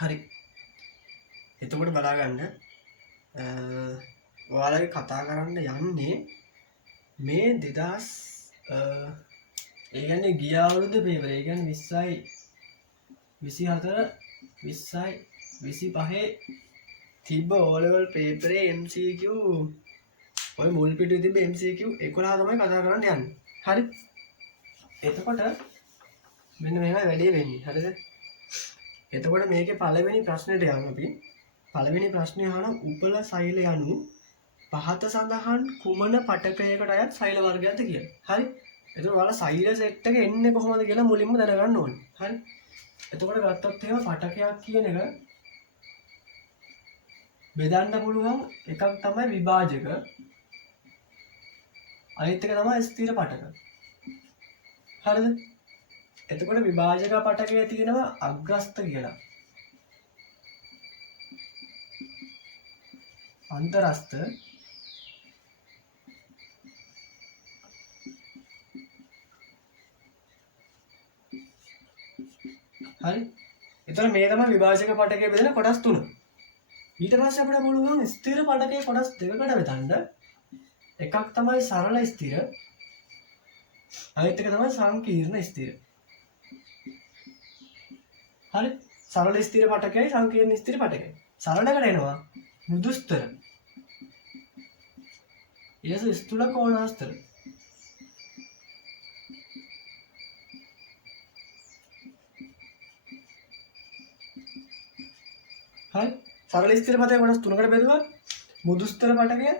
හරි. එතකොට බලා ගන්න ඔයාලගේ කතා කරන්න යන්නේ මේ 2000 ඒ කියන්නේ ගිය අවුරුද්ද පේපර්. ඒ කියන්නේ 20යි 24 20යි 25 තිබ්බ O level පේපරේ MCQ ඔය මුල් පිටුවේ තිබ්බ MCQ 11 තමයි කතා කරන්න යන්නේ. හරි. එතකොට මෙන්න මෙහෙමයි වැඩේ වෙන්නේ. හරිද? එතකොට මේකේ පළවෙනි ප්‍රශ්නෙට යමු අපි. පළවෙනි ප්‍රශ්නේ අහන උපල සෛල යනු පහත සඳහන් කුමන පටකයකට අයත් සෛල වර්ගයක්ද කියලා. හරි. එතකොට ඔයාලා සෛල සෙට් එක එන්නේ කොහොමද කියලා මුලින්ම දැනගන්න ඕනේ. හරි. එතකොට ගත්තොත් එහෙම පටකයක් කියන එක බෙදන්න පුළුවන් එකක් තමයි විභාජක. අනිත් එක තමයි ස්ථිර පටක. හරිද? එතකොට විභාජක පටකයේ තියෙනවා අග්‍රස්ත කියලා. අන්තරස්ත හරි. එතකොට මේ තමයි විභාජක පටකයේ බෙදෙන කොටස් තුන. ඊට පස්සේ අපිට පුළුවන් ස්ථිර පටකයේ කොටස් දෙකකට බෙදන්න. එකක් තමයි සරල ස්ථිර. අනිත් එක තමයි සංකීර්ණ ස්ථිර. හරි. සරල ස්ථිර පටකයයි සංකීර්ණ ස්ථිර පටකයයි. සරලකට එනවා මෘදුස්තර. ඊට ස්ථූල කෝණාස්තර. හරි. සරල ස්ථිර පටකය කොටස් තුනකට බෙදුවා. මෘදුස්තර පටකය,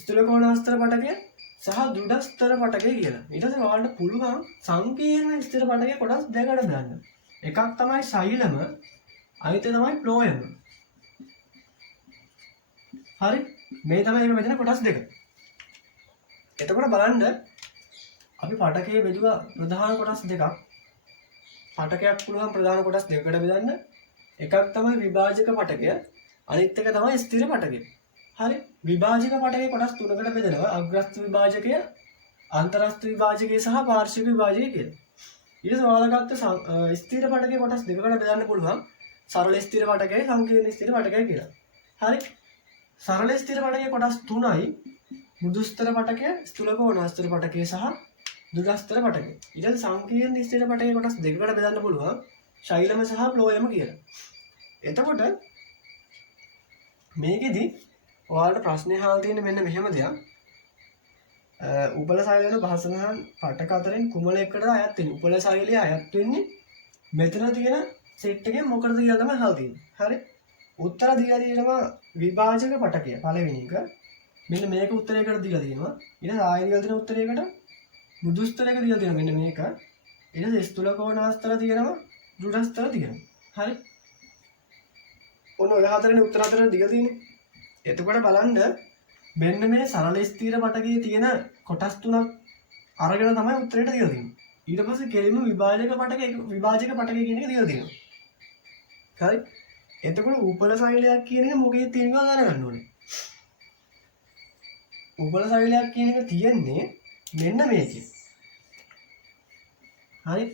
ස්ථූල කෝණාස්තර පටකය සහ දෘಢස්තර පටකය කියලා. ඊට පස්සේ ඔයාලට පුළුවන් සංකීර්ණ ස්ථිර පටකය කොටස් දෙකකට බෙදන්න. එකක් තමයි සෛලම, අනිත් එක තමයි ප්ලෝයම. හරි. මේ තමයි මේ බෙදෙන කොටස් දෙක. එතකොට බලන්න අපි පටකයේ බෙදුවා ප්‍රධාන කොටස් දෙකක්. පටකයක් පුළුවන් ප්‍රධාන කොටස් දෙකකට බෙදන්න. එකක් තමයි විභාජක පටකය, අනිත් එක තමයි ස්ථිර පටකය. හරි. විභාජක පටකයේ කොටස් තුනකට බෙදෙනවා. අග්‍රස්ත විභාජකය, අන්තරස්ත විභාජකය සහ පාර්ශ්වික විභාජකය කියලා. ඊට පස්සේ ඔයාලා ගත්ත ස්ථිර පටකයේ කොටස් දෙකකට බෙදන්න පුළුවන්. සරල ස්ථිර පටකයයි සංකීර්ණ ස්ථිර පටකයයි කියලා. හරි. සරල ස්ථිර පටකයේ කොටස් තුනයි. මෘදුස්තර පටකය, ස්ථූල කෝණාස්තර පටකය සහ දෘಢස්තර පටකය. ඊට පස්සේ සංකීර්ණ ස්ථිර පටකයේ කොටස් දෙකකට බෙදන්න පුළුවන්. ශෛලම සහ ප්ලෝයම කියලා. එතකොට මේකෙදි ඔයාලට ප්‍රශ්නේ අහලා තියෙන්නේ මෙන්න මෙහෙම දෙයක්. උපල සෛල වල භාසනහන් පටක අතරින් කුමල එකකට අයත් වෙන්නේ. උපල සෛලයේ අයත් වෙන්නේ මෙතන තියෙන සෙට් එකෙන් මොකටද කියලා තමයි අහලා තියෙන්නේ. හරි. උත්තර දීලා තියෙනවා විභාජක පටකය පළවෙනි එක. මෙන්න මේක උත්තරයකට දීලා තියෙනවා. ඊට ආයෙ දීලා තියෙන උත්තරයකට මෘදුස්තරයක දීලා තියෙනවා මෙන්න මේක. ඊට පස්සේ ස්ථූල කෝණාස්තර තියෙනවා, දෘಢස්තර තියෙනවා. හරි. ඔන්න ඔය හතරේ උත්තර හතර දීලා තියෙන්නේ. එතකොට බලන්න මෙන්න මේ සරල ස්ථිර පටකයේ තියෙන කොටස් තුනක් අරගෙන තමයි උත්තරේට දීලා තියෙන්නේ. ඊට පස්සේ කෙලින්ම විභාජක පටක කියන එක දීලා තියෙනවා. හරි. එතකොට උපල සෛලයක් කියන එක මොකේ තියෙනවද දැනගන්න ඕනේ. උපල සෛලයක් කියන එක තියෙන්නේ මෙන්න මේකේ. හරි.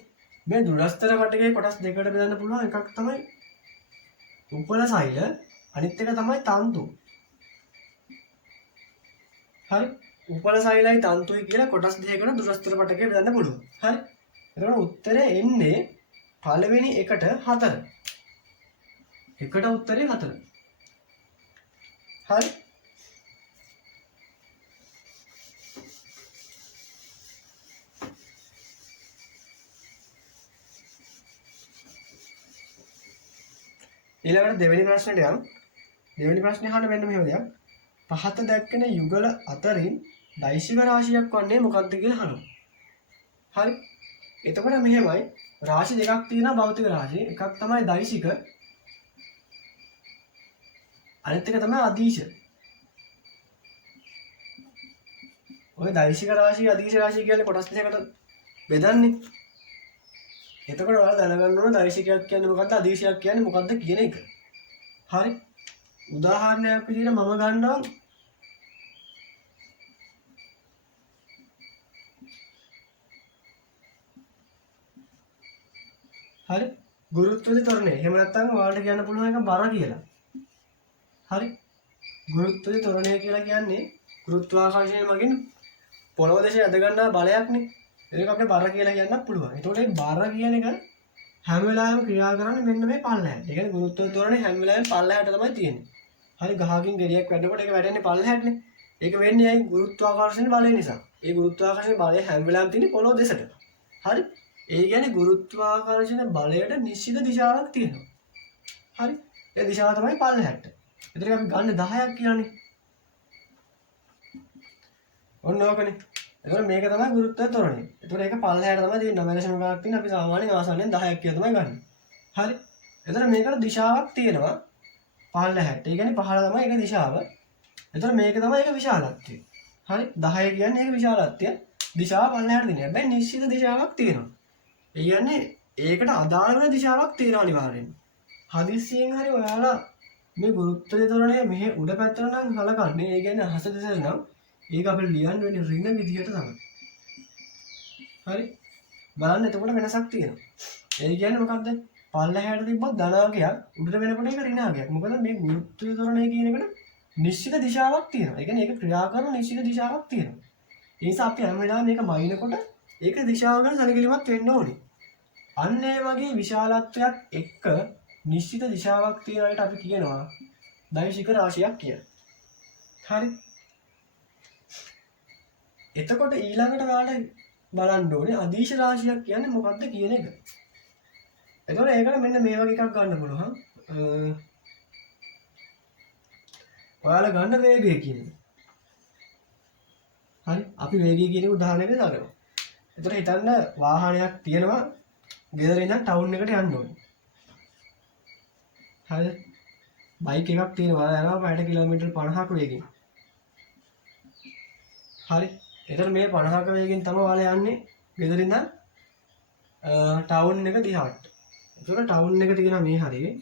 මේ දෘঢ়ස්තර පටකයේ කොටස් දෙකකට බෙදන්න පුළුවන්. එකක් තමයි උපල සෛල, අනිත් එක තමයි තන්තු. හරි. උපල සෛලයි තන්තුයි කියලා කොටස් දෙකකට දෘঢ়ස්තර පටකයේ බෙදන්න පුළුවන්. හරි. එතකොට උත්තරේ එන්නේ පළවෙනි එකට 4. එකට උත්තරේ 4. හරි. ඊළඟට දෙවෙනි ප්‍රශ්නෙට යමු. දෙවෙනි ප්‍රශ්නේ අහන්න මෙන්න මෙහෙම දෙයක්. පහත දැක්කෙන යුගල අතරින් දෛශික රාශියක් වන්නේ මොකක්ද කියලා අහනවා. හරි. එතකොට මෙහෙමයි රාශි දෙකක් තියෙනවා භෞතික රාශි. එකක් තමයි දෛශික. අනිත් එක තමයි අදීශ. ඔය දෛශික රාශිය අදීශ රාශිය කියන්නේ කොටස් දෙකකට බෙදන්නේ. එතකොට ඔයාලා දැනගන්න ඕන දෛශිකයක් කියන්නේ මොකක්ද අදීශයක් කියන්නේ මොකක්ද කියන එක. හරි. උදාහරණයක් විදිහට මම ගන්නවා හරි ගුරුත්වයේ ත්වරණය. එහෙම නැත්නම් ඔයාලට කියන්න පුළුවන් එක බර කියලා. හරි. ගුරුත්වයේ ත්වරණය කියලා කියන්නේ ගුරුත්වාකර්ෂණය මගින් පොළොව දෙසේ ඇද ගන්නා බලයක්නේ. ඒක අපිට බර කියලා කියන්නත් පුළුවන්. ඒතකොට මේ බර කියන එක හැම වෙලාවෙම ක්‍රියා කරන්නේ මෙන්න මේ පල්ලෙහාට. ඒ කියන්නේ ගුරුත්වයේ ත්වරණය හැම වෙලාවෙම පල්ලෙහාට තමයි තියෙන්නේ. හරි ගහකින් ගෙඩියක් වැටෙනකොට ඒක වැටෙන්නේ පල්ලෙහාටනේ. ඒක වෙන්නේ ඇයි ගුරුත්වාකර්ෂණ බලය නිසා. ඒ ගුරුත්වාකර්ෂණ බලය හැම වෙලාවෙම තියෙන්නේ පොළොව දෙසට. හරි. ඒ කියන්නේ ගුරුත්වාකර්ෂණ බලයට නිශ්චිත දිශාවක් තියෙනවා. හරි. ඒ දිශාව තමයි පල්ලෙහාට. ඒතර අපි ගන්න 10ක් කියලානේ. ඔන්න ඕකනේ. එතකොට මේක තමයි ගුරුත්වයේ ත්වරණය. එතකොට ඒක පල්ලෙහාට තමයි තියෙන්නේ. 9.5 ගානක් තියෙන අපි සාමාන්‍යයෙන් ආසන්නයෙන් 10ක් කියලා තමයි ගන්න. හරි. එතකොට මේකට දිශාවක් තියෙනවා පල්ලෙහාට. ඒ කියන්නේ පහළ තමයි ඒක දිශාව. එතකොට මේක තමයි ඒක විශාලත්වය. හරි. 10 කියන්නේ ඒක විශාලත්වය. දිශාව පල්ලෙහාට තියෙනවා. හැබැයි නිශ්චිත දිශාවක් තියෙනවා. ඒ කියන්නේ ඒකට අදාළ වෙන දිශාවක් තියෙනවා අනිවාර්යෙන්. හදිස්සියෙන් හරි ඔයාලා මේ ගුරුත්වයේ ත්වරණය මෙහෙ උඩ පැත්තට නම් සලකන්නේ. ඒ කියන්නේ අහස දෙසට නම් ඒක අපිට ලියන්න වෙන්නේ ඍණ විදියට තමයි. හරි. බලන්න එතකොට වෙනසක් තියෙනවා. ඒ කියන්නේ මොකද්ද? පල්ලෙහාට තිබ්බොත් ධනාංගයක් උඩට වෙනකොට ඒක ඍණාංගයක්. මොකද මේ ගුරුත්වයේ ත්වරණය කියන එකට නිශ්චිත දිශාවක් තියෙනවා. ඒ කියන්නේ ඒක ක්‍රියා කරන නිශ්චිත දිශාවක් තියෙනවා. ඒ නිසා අපි හැම වෙලාවෙම මේක මයින්කොට ඒක දිශාව ගැන සැලකිලිමත් වෙන්න ඕනේ. අන්න ඒ වගේ විශාලත්වයක් එක්ක නිශ්චිත දිශාවක් තියෙන අයට අපි කියනවා දෛශික රාශියක් කියලා. හරි. එතකොට ඊළඟට ඔයාලා බලන්න ඕනේ අදීශ රාශියක් කියන්නේ මොකක්ද කියන එක. එතකොට ඒකට මෙන්න මේ වගේ එකක් ගන්න පුළුවන්. ඔයාලා ගන්න වේගය කියන එක. හරි. අපි වේගය කියන එක උදාහරණයකට ගන්නවා. එතකොට හිතන්න වාහනයක් තියෙනවා ගෙදර ඉඳන් ටවුන් එකට යන්න ඕනේ. හරිද? බයික් එකක් තියෙනවා යනවා පැයට කිලෝමීටර් 50ක වේගෙන්. හරි. එතකොට මේ 50ක වේගෙන් තමයි ඔයාලා යන්නේ ගෙදර ඉඳන් ටවුන් එක දිහාට. එතකොට ටවුන් එක තියෙනවා මේ හරියේ.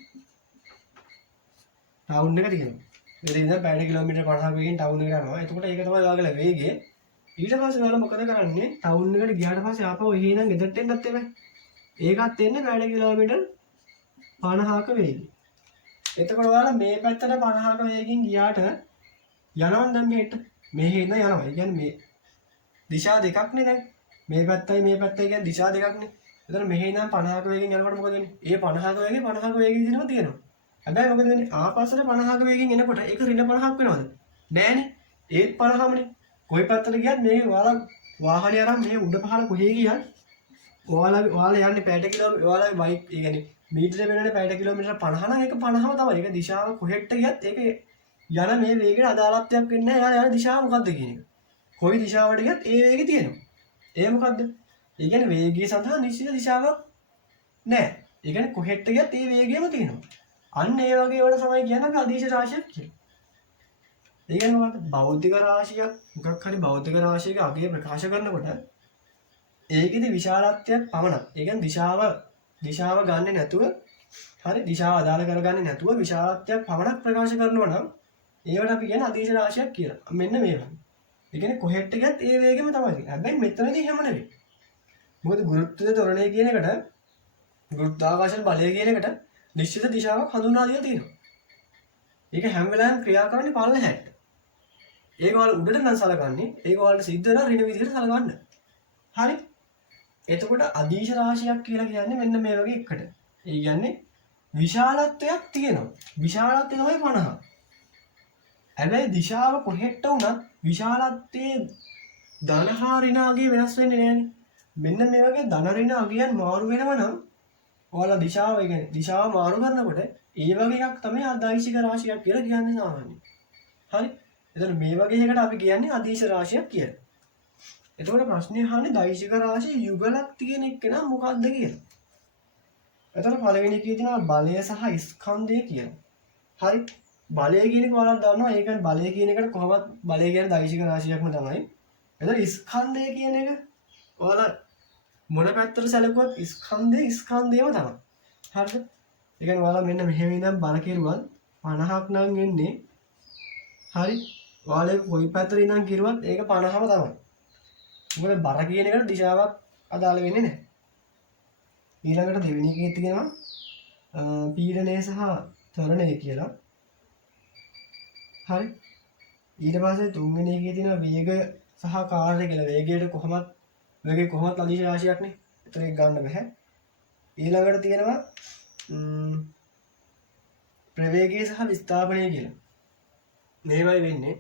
ටවුන් එක තියෙනවා. ගෙදර ඉඳන් පැයට කිලෝමීටර් 50ක වේගෙන් ටවුන් එකට යනවා. එතකොට ඒක තමයි ඔයාලගේ වේගය. ඊට පස්සේ ඔයාලා මොකද කරන්නේ? ටවුන් එකට ගියාට පස්සේ ආපහු එහි ඉඳන් ගෙදරට එන්නත් එපා. ඒකත් එන්නේ පැයට කිලෝමීටර් 50ක වේගෙන්. එතකොට ඔයාලා මේ පැත්තට 50ක වේගෙන් ගියාට යනවා නම් මෙහෙට මෙහෙ ඉඳන් යනවා. ඒ කියන්නේ මේ දිශා දෙකක්නේ දැන්. මේ පැත්තයි මේ පැත්තයි කියන්නේ දිශා දෙකක්නේ. එතකොට මෙහෙ ඉඳන් 50ක වේගෙන් යනකොට මොකද වෙන්නේ? ඒ 50ක වේගෙන් 50ක වේගෙන් දිනනවා තියෙනවා. හැබැයි මොකද වෙන්නේ? ආපස්සට 50ක වේගෙන් එනකොට ඒක ඍණ 50ක් වෙනවද? නෑනේ. ඒත් 50මනේ. කොයි පැත්තට ගියත් මේ ඔයාලා වාහනේ අරන් මේ උඩ පහළ කොහේ ගියත් ඔයාලා යන්නේ පැයට කිලෝමීටර් ඔයාලා බයික් ඒ කියන්නේ මීටරේ වෙනනේ පැයට කිලෝමීටර් 50 නම් ඒක 50ම තමයි. ඒක දිශාව කොහෙට ගියත් ඒක යන මේ වේගයට අදාළත්වයක් වෙන්නේ නැහැ. එයාලා යන දිශාව මොකද්ද කියන එක. කොයි දිශාවට ගියත් ඒ වේගය තියෙනවා. ඒ මොකද්ද? ඒ කියන්නේ වේගය සඳහා නිශ්චිත දිශාවක් නැහැ. ඒ කියන්නේ කොහෙට ගියත් ඒ වේගයම තියෙනවා. අන්න ඒ වගේ වල තමයි කියන්නේ අදීශ රාශියක් කියලා. ඒ කියන්නේ මොකද්ද? භෞතික රාශියක් මොකක් හරි භෞතික රාශියක අගය ප්‍රකාශ කරනකොට ඒකෙදි විශාලත්වයක් පමණක්. ඒ කියන්නේ දිශාව ගන්නෙ නැතුව හරි දිශාව අදාළ කරගන්නේ නැතුව විශාලත්වයක් පමණක් ප්‍රකාශ කරනවා නම් ඒවට අපි කියන්නේ අදීශ රාශියක් කියලා. මෙන්න මේ වගේ. ඒ කියන්නේ කොහෙට ගියත් ඒ වේගෙම තමයි. හැබැයි මෙතනදී එහෙම නෙවෙයි. මොකද ගුරුත්වයේ ත්වරණය කියන එකට ගුරුත්වාකර්ෂණ බලය කියන එකට නිශ්චිත දිශාවක් හඳුන්වා දීලා තියෙනවා. ඒක හැම වෙලාවෙම ක්‍රියා කරන්නේ පල්ලෙහාට. ඒක වල උඩට නම් සලකන්නේ ඒක වලට සිද්ධ වෙන ඍණ විදිහට සලකන්න. හරි. එතකොට අදීශ රාශියක් කියලා කියන්නේ මෙන්න මේ වගේ එකට. ඒ කියන්නේ විශාලත්වයක් තියෙනවා. විශාලත්වය තමයි 50. හැබැයි දිශාව කොහෙට වුණත් විශාලත්වයේ ධන හා ඍණ අගය වෙනස් වෙන්නේ නැහැනේ. මෙන්න මේ වගේ ධන ඍණ අගයන් මාරු වෙනවා නම් ඔයාලා දිශාව ඒ කියන්නේ දිශාව මාරු කරනකොට ඒ වගේ එකක් තමයි අදෛශික රාශියක් කියලා කියන්නේ සාමාන්‍යයෙන්. හරි. එතකොට මේ වගේ එකකට අපි කියන්නේ අදීශ රාශියක් කියලා. එතකොට ප්‍රශ්නේ අහන්නේ දෛශික රාශිය යුගලක් තියෙන එක නම් මොකක්ද කියලා. එතකොට පළවෙනි එකේ තියෙනවා බලය සහ ස්කන්ධය කියලා. හරි. බලය කියන එක ඔයාලා දන්නවා. ඒ කියන්නේ බලය කියන එකට කොහොමද බලය කියන්නේ දෛශික රාශියක්ම තමයි. එතකොට ස්කන්ධය කියන එක ඔයාලා මොන පැත්තට සැලකුවත් ස්කන්ධයම තමයි. හරිද? ඒ කියන්නේ ඔයාලා මෙන්න මෙහෙම ඉඳන් බල කෙරුවත් 50ක් නම් එන්නේ. හරි. ඔයාලා කොයි පැත්තට ඉඳන් කිරුවත් ඒක 50ම තමයි. මොකද බර කියන එකට දිශාවක් අදාළ වෙන්නේ නැහැ. ඊළඟට දෙවෙනි එකේ තියෙනවා සම්පීඩනය සහ ත්වරණය කියලා. හරි. ඊට පස්සේ තුන්වෙනි එකේ තියෙන වේග සහ කාර්ය කියලා. වේගයට කොහොමත් අදිශ රාශියක්නේ. ඒතර ඒක ගන්න බෑ. ඊළඟට තියෙනවා ප්‍රවේගය සහ විස්ථාපනය කියලා. මේවයි වෙන්නේ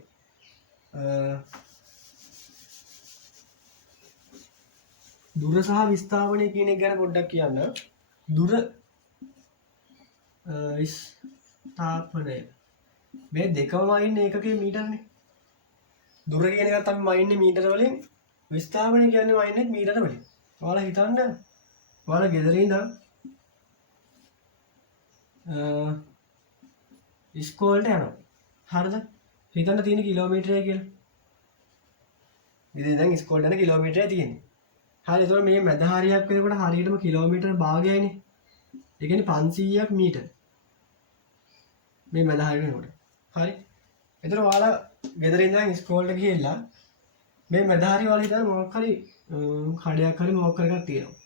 දුර සහ විස්ථාපනය කියන එක ගැන පොඩ්ඩක් කියන්න. දුර විස්ථාපනය මේ දෙකම වයින්නේ ඒකකයේ මීටරනේ. දුර කියන එකත් අපි වයින්නේ මීටර වලින්, විස්ථාපනය කියන්නේ වයින්නේ මීටර වලින්. ඔයාලා හිතන්න ඔයාලා ගෙදර ඉඳන් ඉස්කෝලේට යනවා. හරිද? හිතන්න තියෙන කිලෝමීටරය කියලා. ඉතින් දැන් ඉස්කෝලේට යන කිලෝමීටරය තියෙන්නේ. හරි. ඒතකොට මේ මැද හරියක් වෙනකොට හරියටම කිලෝමීටර භාගයයිනේ. ඒ කියන්නේ 500ක් මීටර. මේ මැද හරිය වෙනකොට. හරි. ඒතකොට ඔයාලා ගෙදර ඉඳන් ඉස්කෝලේට ගිහිල්ලා මේ මැද හරිය ඔයාලා හිතන්න මොකක් හරි කඩයක් හරි මොකක් හරි එකක් තියෙනවා.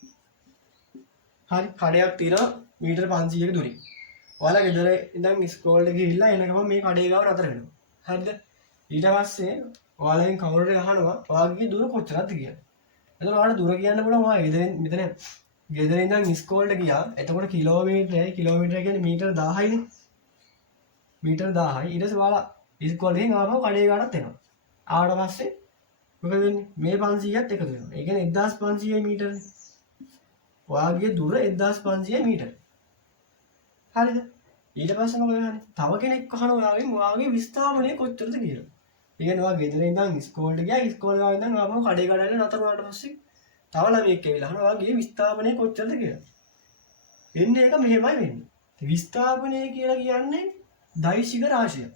හරි. කඩයක් තියෙනවා මීටර 500ක දුරින්. ඔයාලා ගෙදර ඉඳන් ඉස්කෝලේට ගිහිල්ලා එන ගමන් මේ කඩේ ගාව නතර වෙනවා. හරිද? ඊට පස්සේ ඔයාලගෙන් කවුරුහරි අහනවා ඔයාගේ දුර කොච්චරද කියලා. එතකොට ඔයාලට දුර කියන්න පුළුවන් ඔයා මෙතන ගෙදර ඉඳන් ඉස්කෝලේට ගියා. එතකොට කිලෝමීටරයි කියන්නේ මීටර 1000යිනේ. මීටර 1000යි. ඊට පස්සේ ඔයාලා ඉස්කෝලේෙන් ආවම කඩේ ගානත් එනවා. ආවට පස්සේ මොකද වෙන්නේ? මේ 500ත් එකතු වෙනවා. ඒ කියන්නේ 1500 මීටරනේ. ඔයාගේ දුර 1500 මීටර. හරිද? ඊට පස්සේ මොකද වෙන්නේ? තව කෙනෙක් අහනවා ඔයාගේ විස්ථාපනය කොච්චරද කියලා. ඒ කියන්නේ ඔයා ගෙදර ඉඳන් ඉස්කෝලේට ගියා. ඉස්කෝලේ ගාව ඉඳන් ආවම කඩේ ගානට නතර වුණාට පස්සේ තව ළමයෙක් ඇවිල්ලා අහනවා ඔයාගේ විස්ථාපනය කොච්චරද කියලා. එන්නේ ඒක මෙහෙමයි වෙන්නේ. විස්ථාපනය කියලා කියන්නේ දෛශික රාශිය.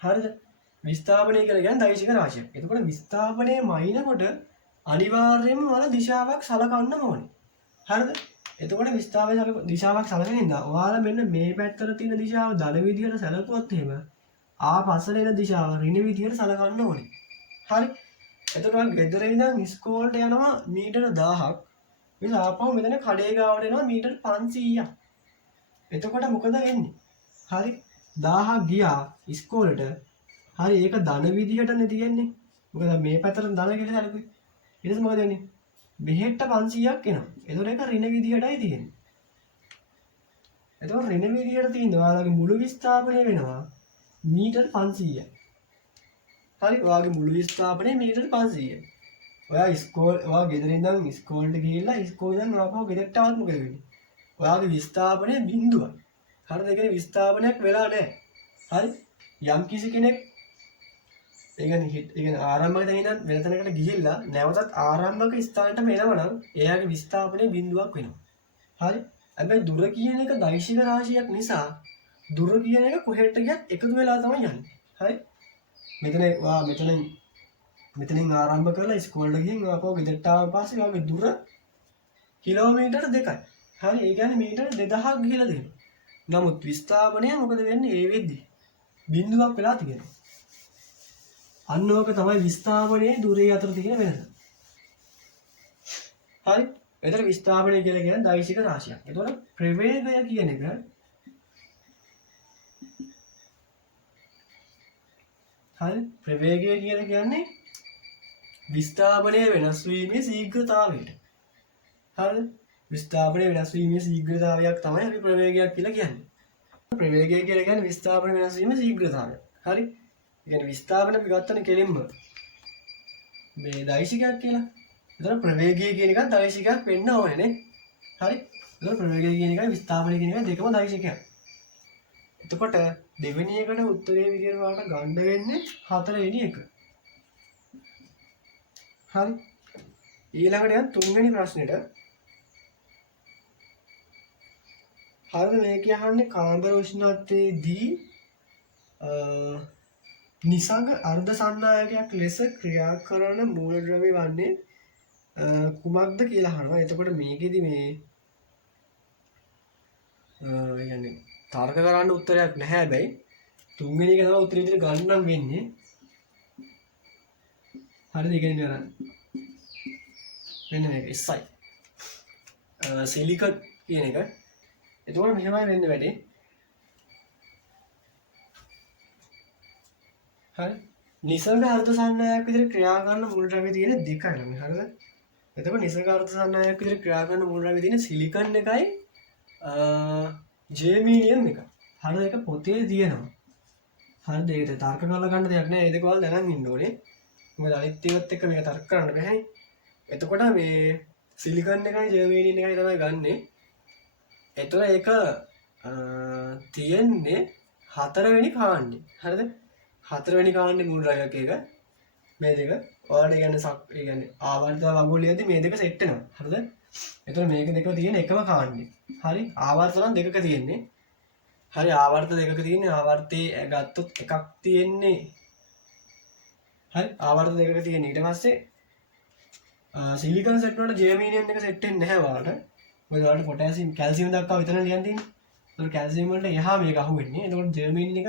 හරිද? විස්ථාපනය කියලා කියන්නේ දෛශික රාශියක්. එතකොට විස්ථාපනය මයින්කොට අනිවාර්යයෙන්ම ඔයාලා දිශාවක් සලකන්න ඕනේ. හරිද? එතකොට විස්ථාපනයේ දිශාවක් සලකන ඉඳලා ඔයාලා මෙන්න මේ පැත්තට තියෙන දිශාව ධන විදියට සැලකුවොත් එහෙම ආපස්සට එන දිශාව ඍණ විදියට සලකන්න ඕනේ. හරි? එතකොට ගෙදර ඉඳන් ඉස්කෝලේට යනවා මීටර 1000ක්. ඊට ආපහු මෙතන කඩේ ගාවට එනවා මීටර 500ක්. එතකොට මොකද වෙන්නේ? හරි 1000ක් ගියා ඉස්කෝලේට. හරි ඒක ධන විදියටනේ තියෙන්නේ. මොකද මේ පැත්තට ධන කියලා සැලකුවේ. ඊට පස්සේ මොකද වෙන්නේ? මෙහෙට 500ක් එනවා. එතකොට ඒක ඍණ විදියටයි තියෙන්නේ. එතකොට ඍණ විදියට තියෙන ඔයාලගේ මුළු විස්ථාපනය වෙනවා මීටර් 500යි. හරි ඔයාගේ මුළු විස්ථාපනය මීටර් 500යි. ඔයා ගෙදර ඉඳන් ඉස්කෝලේට ගිහිල්ලා ඉස්කෝලෙන් ආපහු ගෙදරට ආවත් මොකද වෙන්නේ? ඔයාගේ විස්ථාපනය බිඳුවයි. හරිද? ඒ කියන්නේ විස්ථාපනයක් වෙලා නැහැ. හරි? යම් කිසි කෙනෙක් ඒ කියන්නේ ආරම්භක තැන ඉඳන් වෙන තැනකට ගිහිල්ලා නැවතත් ආරම්භක ස්ථානයටම එනවනම් එයාගේ විස්ථාපනය බිඳුවක් වෙනවා. හරි? හැබැයි දුර කියන එක දෛශික රාශියක් නිසා දුර කියන එක කොහෙට ගියත් එකතු වෙලා තමයි යන්නේ. හරි? මෙතනින් ආරම්භ කරලා ඉස්කෝලේට ගිහින් ආපහු ගෙදරට ආවන් පස්සේ ඔයාගේ දුර කිලෝමීටර් 2යි. හරි? ඒ කියන්නේ මීටර් 2000ක් ගිහිලා දෙනවා. නමුත් විස්ථාපනය මොකද වෙන්නේ? ඒ වෙද්දි බිඳුවක් වෙලා තියෙනවා. අන්න ඕක තමයි විස්ථාපනයේ දුරේ අතර තියෙන වෙනස. හරි? එතන විස්ථාපනය කියලා කියන්නේ දෛශික රාශියක්. එතකොට ප්‍රවේගය කියන එක හරි ප්‍රවේගය කියලා කියන්නේ විස්ථාපනය වෙනස් වීමේ ශීඝ්‍රතාවයට. හරිද? විස්ථාපනය වෙනස් වීමේ ශීඝ්‍රතාවයක් තමයි අපි ප්‍රවේගයක් කියලා කියන්නේ. ප්‍රවේගය කියලා කියන්නේ විස්ථාපන වෙනස් වීමේ ශීඝ්‍රතාවය. හරි? ඒ කියන්නේ විස්ථාපන අපි ගත්තනේ කෙලින්ම මේ දෛශිකයක් කියලා. එතන ප්‍රවේගය කියන එකත් දෛශිකයක් වෙන්න ඕනේ නේ. හරි? එතන ප්‍රවේගය කියන එකයි විස්ථාපනය කියන එක දෙකම දෛශිකයක්. එතකොට දෙවෙනි එකට උත්තරේ විදියට ඔයාලට ගන්න වෙන්නේ 4 වෙනි එක. හරි? ඊළඟට යන තුන්වෙනි ප්‍රශ්නෙට හරිද මේ කියන්නේ කාන්දර උෂ්ණත්වයේදී නිසංග අර්ධ සන්නායකයක් ලෙස ක්‍රියා කරන මූලද්‍රව්‍ය වන්නේ කුමක්ද කියලා අහනවා. එතකොට මේකෙදි මේ يعني තර්ක කරන්න උත්තරයක් නැහැ. හැබැයි තුන්වෙනි එක තමයි උත්තරේ විදිහට ගන්නම් වෙන්නේ. හරිද? ඒ කියන්නේ අර වෙන මේක SI සිලිකන් කියන එක එතකොට මෙහෙමයි වෙන්නේ වැඩි. හරි. නිසර්ග අර්ධ සන්නායක විදිහට ක්‍රියා කරන මුල් ද්‍රව්‍ය තියෙන දෙකයි ළමයි. හරිද? එතකොට නිසර්ග අර්ධ සන්නායක විදිහට ක්‍රියා කරන මුල් ද්‍රව්‍ය තියෙන සිලිකන් එකයි ජර්මේනියම් එක. හරිද? ඒක පොතේ තියෙනවා. හරිද? ඒක තර්ක කරලා ගන්න දෙයක් නෑ. ඒ දෙක වල දැනන් ඉන්න ඕනේ. මොකද අනිත් ඒවාත් එක්ක මේක තර්ක කරන්න බෑනේ. එතකොට මේ සිලිකන් එකයි ජර්මේනියම් එකයි තමයි ගන්නෙ. එතකොට ඒක තියෙන්නේ 4 වෙනි කාණ්ඩේ. හරිද? 4 වෙනි කාණ්ඩේ මුල් ද්‍රව්‍යයක් එක. මේ දෙක ඔයාලට කියන්නේ ආවර්ත වගුලියදී මේ දෙක සෙට් වෙනවා. හරිද? එතකොට මේක දෙක තියෙන එකම කාණ්ඩේ. හරි? ආවර්ත නම් දෙකක තියෙන්නේ. හරි ආවර්ත දෙකක තියෙන්නේ ආවර්තයේ ගත්තොත් එකක් තියෙන්නේ. හරි ආවර්ත දෙකක තියෙන්නේ. ඊට පස්සේ සිලිකන් සෙට් වලට ජර්මේනියම් එක සෙට් වෙන්නේ නැහැ ඔයාලට. මොකද ඔයාලට පොටෑසියම් කැල්සියම් දක්වා විතර ලියන් තියෙන්නේ. ඒතකොට කැල්සියම් වලට එහා මේක අහුවෙන්නේ. එතකොට ජර්මේනියම් එක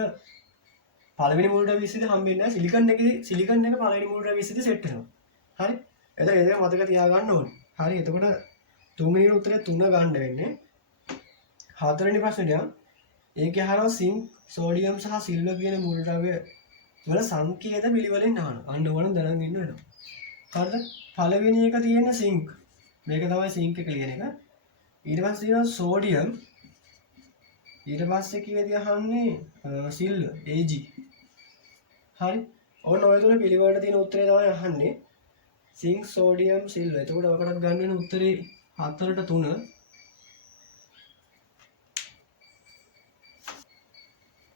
පළවෙනි මූල ද්‍රව්‍ය විශ්ලේෂණය හම්බෙන්නේ නැහැ. සිලිකන් එක පළවෙනි මූල ද්‍රව්‍ය විශ්ලේෂණය සෙට් වෙනවා. හරි? එතකොට ඒක මතක තියාගන්න ඕනේ. හරි? එතකොට තුන්වෙනි උත්තරේ 3 ගන්න වෙන්නේ. හතරවෙනි ප්‍රශ්නේ ඒකේ අහනවා සිංක්, සෝඩියම් සහ සිල්වර් කියන මූල ද්‍රව්‍ය වල සංකේත පිළිවෙලින් අහනවා. අන්න ඕන දැනන් ඉන්න වෙනවා. හරිද? පළවෙනි එක තියෙන සිංක්. මේක තමයි සිංක් එක ලියන එක. ඊට පස්සේ තියෙනවා සෝඩියම්. ඊට පස්සේ කීයේදී අහන්නේ සිල්වර් Ag. හරි. ඔන්න ඔය තුන පිළිවෙලට තියෙන උත්තරේ තමයි අහන්නේ. Sync, sodium, silver. එතකොට ඔකටත් ගන්න වෙන උත්තරේ 4ට 3.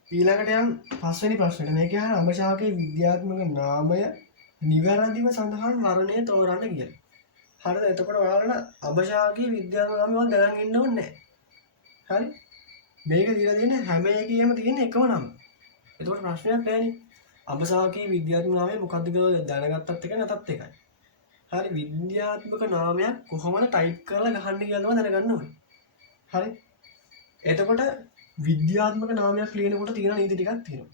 ඊළඟට යම් පස්වෙනි ප්‍රශ්නෙට මේක අහන අඹශාකයේ විද්‍යාත්මක නාමය නිවැරදිව සඳහන් වර්ණය තෝරන්න කියලා. හරිද? එතකොට ඔයාලට අඹශාකයේ විද්‍යාත්මක නාමය වල දැනන් ඉන්න ඕනේ නැහැ. හරි? මේක දීලා තියෙන හැම එකේම තියෙන එකම නම. එතකොට ප්‍රශ්නයක් නැහැනේ. අඹශාකයේ විද්‍යාත්මක නාමය මොකක්ද කියලා දැනගත්තත් එකයි නැතත් එකයි. හරි විද්‍යාත්මක නාමයක් කොහොමද ටයිප් කරලා ගහන්නේ කියලා තමයි දැනගන්න ඕනේ. හරි? එතකොට විද්‍යාත්මක නාමයක් ලියනකොට තියෙන නීති ටිකක් තියෙනවා.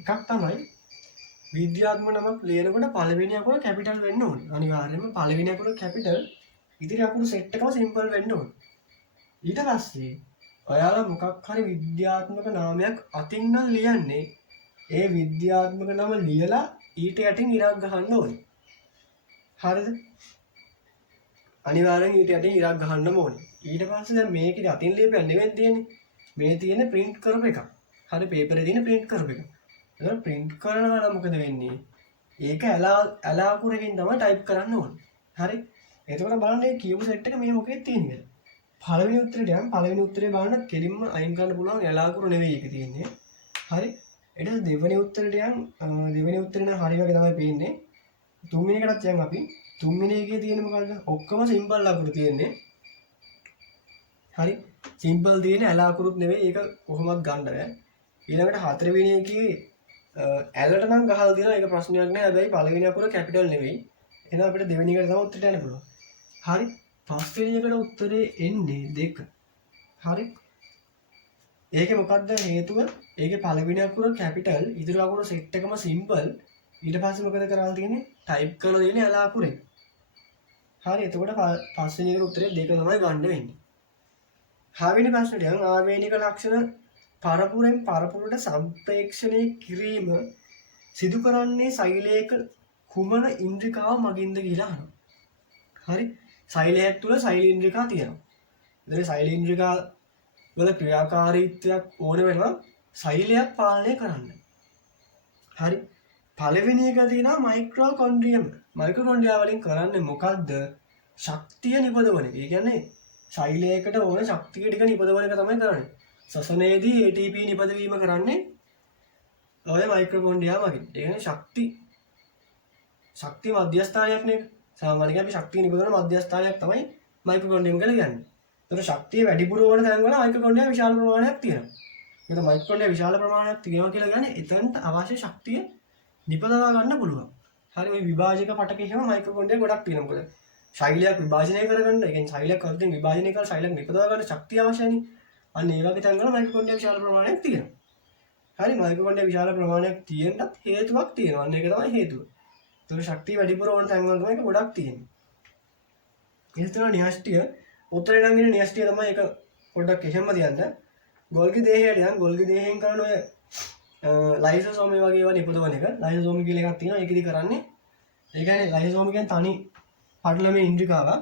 එකක් තමයි විද්‍යාත්මක නමක් ලියනකොට පළවෙනි අකුර කැපිටල් වෙන්න ඕනේ. අනිවාර්යයෙන්ම පළවෙනි අකුර කැපිටල්, ඉතිරි අකුරු සෙට් එකම සිම්පල් වෙන්න ඕනේ. ඊට පස්සේ ඔයාලා මොකක් හරි විද්‍යාත්මක නාමයක් අතින් නම් ලියන්නේ ඒ විද්‍යාත්මක නම ලියලා ඊට යටින් ඉරක් ගහන්න ඕනේ. හරිද? අනිවාර්යෙන් ඊට යටින් ඉරක් ගහන්න ඕනේ. ඊට පස්සේ දැන් මේකේ අතින් ලියපෙන්නේ නෙවෙයි තියෙන්නේ. මේ තියෙන print කරපු එක. හරි පේපරේ තියෙන print කරපු එක. එතකොට print කරනවා නම් මොකද වෙන්නේ? ඒක ඇල අකුරකින් තමයි type කරන්න ඕනේ. හරි? එතකොට බලන්න මේ කියපු set එක මේ මොකෙද තියෙන්නේ? පළවෙනි උත්තරේට යන්න පළවෙනි උත්තරේ බලන්න කෙලින්ම අයින් කරන්න පුළුවන් ඇල අකුර නෙවෙයි ඒක තියෙන්නේ. හරි? ඊට පස්සේ දෙවෙනි උත්තරේට යන්න දෙවෙනි උත්තරේ නම් හරි වගේ තමයි පේන්නේ. තුන්වෙනි එකටත් යන්න අපි තුන්වෙනි එකේ තියෙන මොකද්ද? ඔක්කොම සිම්පල් අකුරු තියෙන්නේ. හරි? සිම්පල් තියෙන ඇල අකුරුත් නෙවෙයි ඒක කොහොමවත් ගන්න බෑ. ඊළඟට හතරවෙනි එකේ ඇලට නම් ගහලා දෙනවා ඒක ප්‍රශ්නයක් නෑ. හැබැයි පළවෙනි අකුර කැපිටල් නෙවෙයි. එහෙනම් අපිට දෙවෙනි එකට තමයි උත්තරට යන්න පුළුවන්. හරි? පස්වෙනි එකට උත්තරේ එන්නේ 2. හරි? ඒකේ මොකද්ද හේතුව? ඒකේ පළවෙනි අකුර කැපිටල්, ඉදිරි අකුර සෙට් එකම සිම්පල්. ඊට පස්සේ මොකද කරලා තියෙන්නේ? ටයිප් කරලා දෙන්නේ ඇල අකුරෙන්. හරි? එතකොට පස්වෙනි එකට උත්තරේ 2 තමයි ගන්න වෙන්නේ. හාවෙනි ප්‍රශ්නට යන ආවේනික ලක්ෂණ පරපුරෙන් පරපුරට සම්ප්‍රේක්ෂණය කිරීම සිදු කරන්නේ සෛලයක කුමන ඉන්ද්‍රිකාව මගින්ද කියලා අහනවා. හරි? සෛලයක් තුල සෛල ඉන්ද්‍රිකා තියෙනවා. එතන සෛල ඉන්ද්‍රිකා වල ක්‍රියාකාරීත්වයක් ඕන වෙනවා සෛලයක් පාලනය කරන්න. හරි? පළවෙනි එක තියෙනවා මයිටොකොන්ඩ්‍රියම්. මයිටොකොන්ඩ්‍රියා වලින් කරන්නේ මොකද්ද? ශක්තිය නිපදවන එක. ඒ කියන්නේ සෛලයකට ඕන ශක්තිය ටික නිපදවන එක තමයි කරන්නේ. ශ්වසනයේදී ATP නිපදවීම කරන්නේ ඔය මයිටොකොන්ඩ්‍රියා මගින්. ඒ කියන්නේ ශක්ති මධ්‍යස්ථානයක් නේ. සාමාන්‍යයෙන් අපි ශක්තිය නිපදවන මධ්‍යස්ථානයක් තමයි මයිටොකොන්ඩ්‍රියම් කියලා කියන්නේ. ඒතර ශක්තිය වැඩිපුර ඕන තැන් වල මයිටොකොන්ඩ්‍රියා විශාල ප්‍රමාණයක් තියෙනවා. ඒකට මයිටොකොන්ඩ්‍රියා විශාල ප්‍රමාණයක් තියෙනවා කියලා කියන්නේ එතනට අවශ්‍ය ශක්තිය නිපදවා ගන්න පුළුවන්. හරි ඔය විභාජක පටකේ හැම මයිටොකොන්ඩ්‍රියා ගොඩක් තියෙනවා. මොකද ශෛලයක් විභාජනය කරගන්න, ඒ කියන්නේ ශෛලයක් කවුරුන් විභාජනය කරලා ශෛලයක් නිපදවා ගන්න ශක්තිය අවශ්‍යයි. අන්න ඒ වගේ තැන් වල මයිටොකොන්ඩ්‍රියා විශාල ප්‍රමාණයක් තියෙනවා. හරි මයිටොකොන්ඩ්‍රියා විශාල ප්‍රමාණයක් තියෙන්නත් හේතුවක් තියෙනවා. අන්න ඒක තමයි හේතුව. ඒතර ශක්තිය වැඩිපුර ඕන තැන් වල තමයි ඒක ගොඩක් තියෙන්නේ. ඊට තමයි න්‍යෂ්ටිය උත්තරේ නම් ඉන්නේ න්‍යෂ්ටිය තමයි ඒක පොඩ්ඩක් එහෙම තියන්න. ගොල්ගි දේහයට යන ගොල්ගි දේහයෙන් කරන ඔය ලයිසෝසෝම වගේ ඒවා නිපදවන එක. ලයිසෝසෝම කියලා එකක් තියෙනවා. ඒකෙදි කරන්නේ ඒ කියන්නේ ලයිසෝසෝම කියන්නේ තනි පටලමේ ඉන්ද්‍රිකාවක්.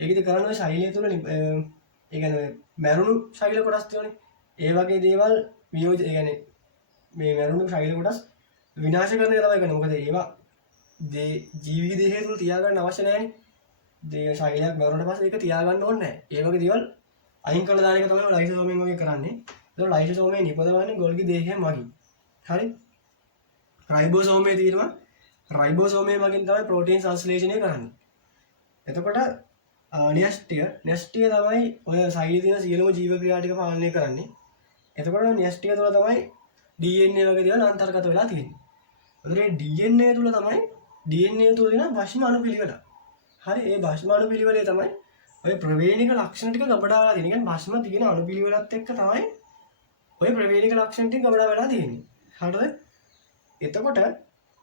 ඒකෙදි කරන්නේ ශෛලිය තුළ ඒ කියන්නේ මැරුණු ශෛල කොටස් තියෙනනේ. ඒ වගේ දේවල් වියෝජ ඒ කියන්නේ මේ මැරුණු ශෛල කොටස් විනාශ කරන එක තමයි කරන්නේ. මොකද ඒවා ජීවි දේහය තුළ තියාගන්න අවශ්‍ය නැහැනේ. දේ ශෛලයක් මැරුණට පස්සේ ඒක තියාගන්න ඕනේ නැහැ. ඒ වගේ දේවල් අයින් කරලා දාන එක තමයි ලයිසෝසෝමෙන් වගේ කරන්නේ. ඒක ලයිසෝසෝමේ නිපදවන්නේ ගොල්ගි දේහය මගින්. හරි? රයිබෝසෝමේ තියෙනවා. රයිබෝසෝමේ මගින් තමයි ප්‍රෝටීන් සංශ්ලේෂණය කරන්නේ. එතකොට න්‍යෂ්ටිය තමයි ඔය ශෛලයේ තියෙන සියලුම ජීව ක්‍රියා ටික පාලනය කරන්නේ. එතකොට න්‍යෂ්ටිය තුළ තමයි DNA වගේ දේවල් අන්තර්ගත වෙලා තියෙන්නේ. ඒතකොට DNA තුළ තමයි DNA තුළ තියෙන භස්ම අණුපිළිවෙල. හරි ඒ භස්ම අණුපිළිවෙලේ තමයි ඔය ප්‍රවේණික ලක්ෂණ ටික ගබඩා වෙලා තියෙන්නේ. කියන්නේ භස්ම තියෙන අණුපිළිවෙලත් එක්ක තමයි ඔය ප්‍රවේණික ලක්ෂණ ටික ගබඩා වෙලා තියෙන්නේ. හරිද? එතකොට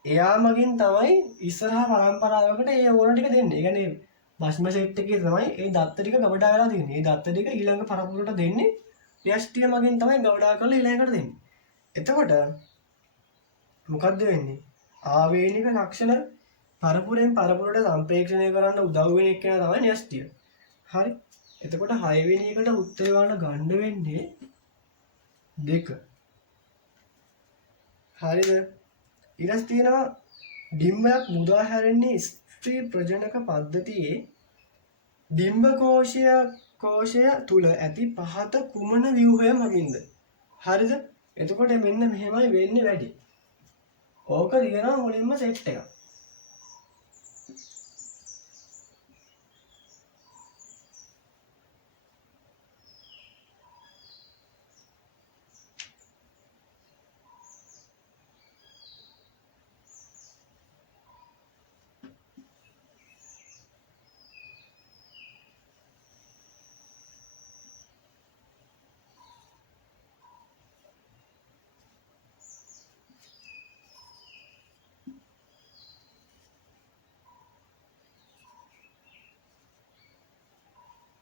එයා මගින් තමයි ඉස්සරහා පරම්පරාවකට ඒ ඕන ටික දෙන්නේ. ඒ කියන්නේ භස්ම සෙට් එකේ තමයි ඒ දත්ත ටික ගබඩා වෙලා තියෙන්නේ. ඒ දත්ත ටික ඊළඟ පරපුරට දෙන්නේ න්‍යෂ්ටිය මගින් තමයි ගබඩා කරලා ඊළඟට දෙන්නේ. එතකොට මොකද්ද වෙන්නේ? ආවේනික ලක්ෂණ පරපුරෙන් පරපුරට සම්ප්‍රේක්ෂණය කරන්න උදව් වෙන එක තමයි න්‍යෂ්ටිය. හරි. එතකොට 6 වෙනි එකට උත්තර ගන්න වෙන්නේ 2. හරිද? ඊළඟට තියෙනවා ඩිම්බයක් මුදා හැරෙන්නේ ස්ත්‍රී ප්‍රජනක පද්ධතියේ ඩිම්බ කෝෂය තුල ඇති පහත කුමන ව්‍යුහය මගින්ද? හරිද? එතකොට මෙන්න මෙහෙමයි වෙන්නේ වැඩි. ඕක දිගනවා මුලින්ම සෙට් එක.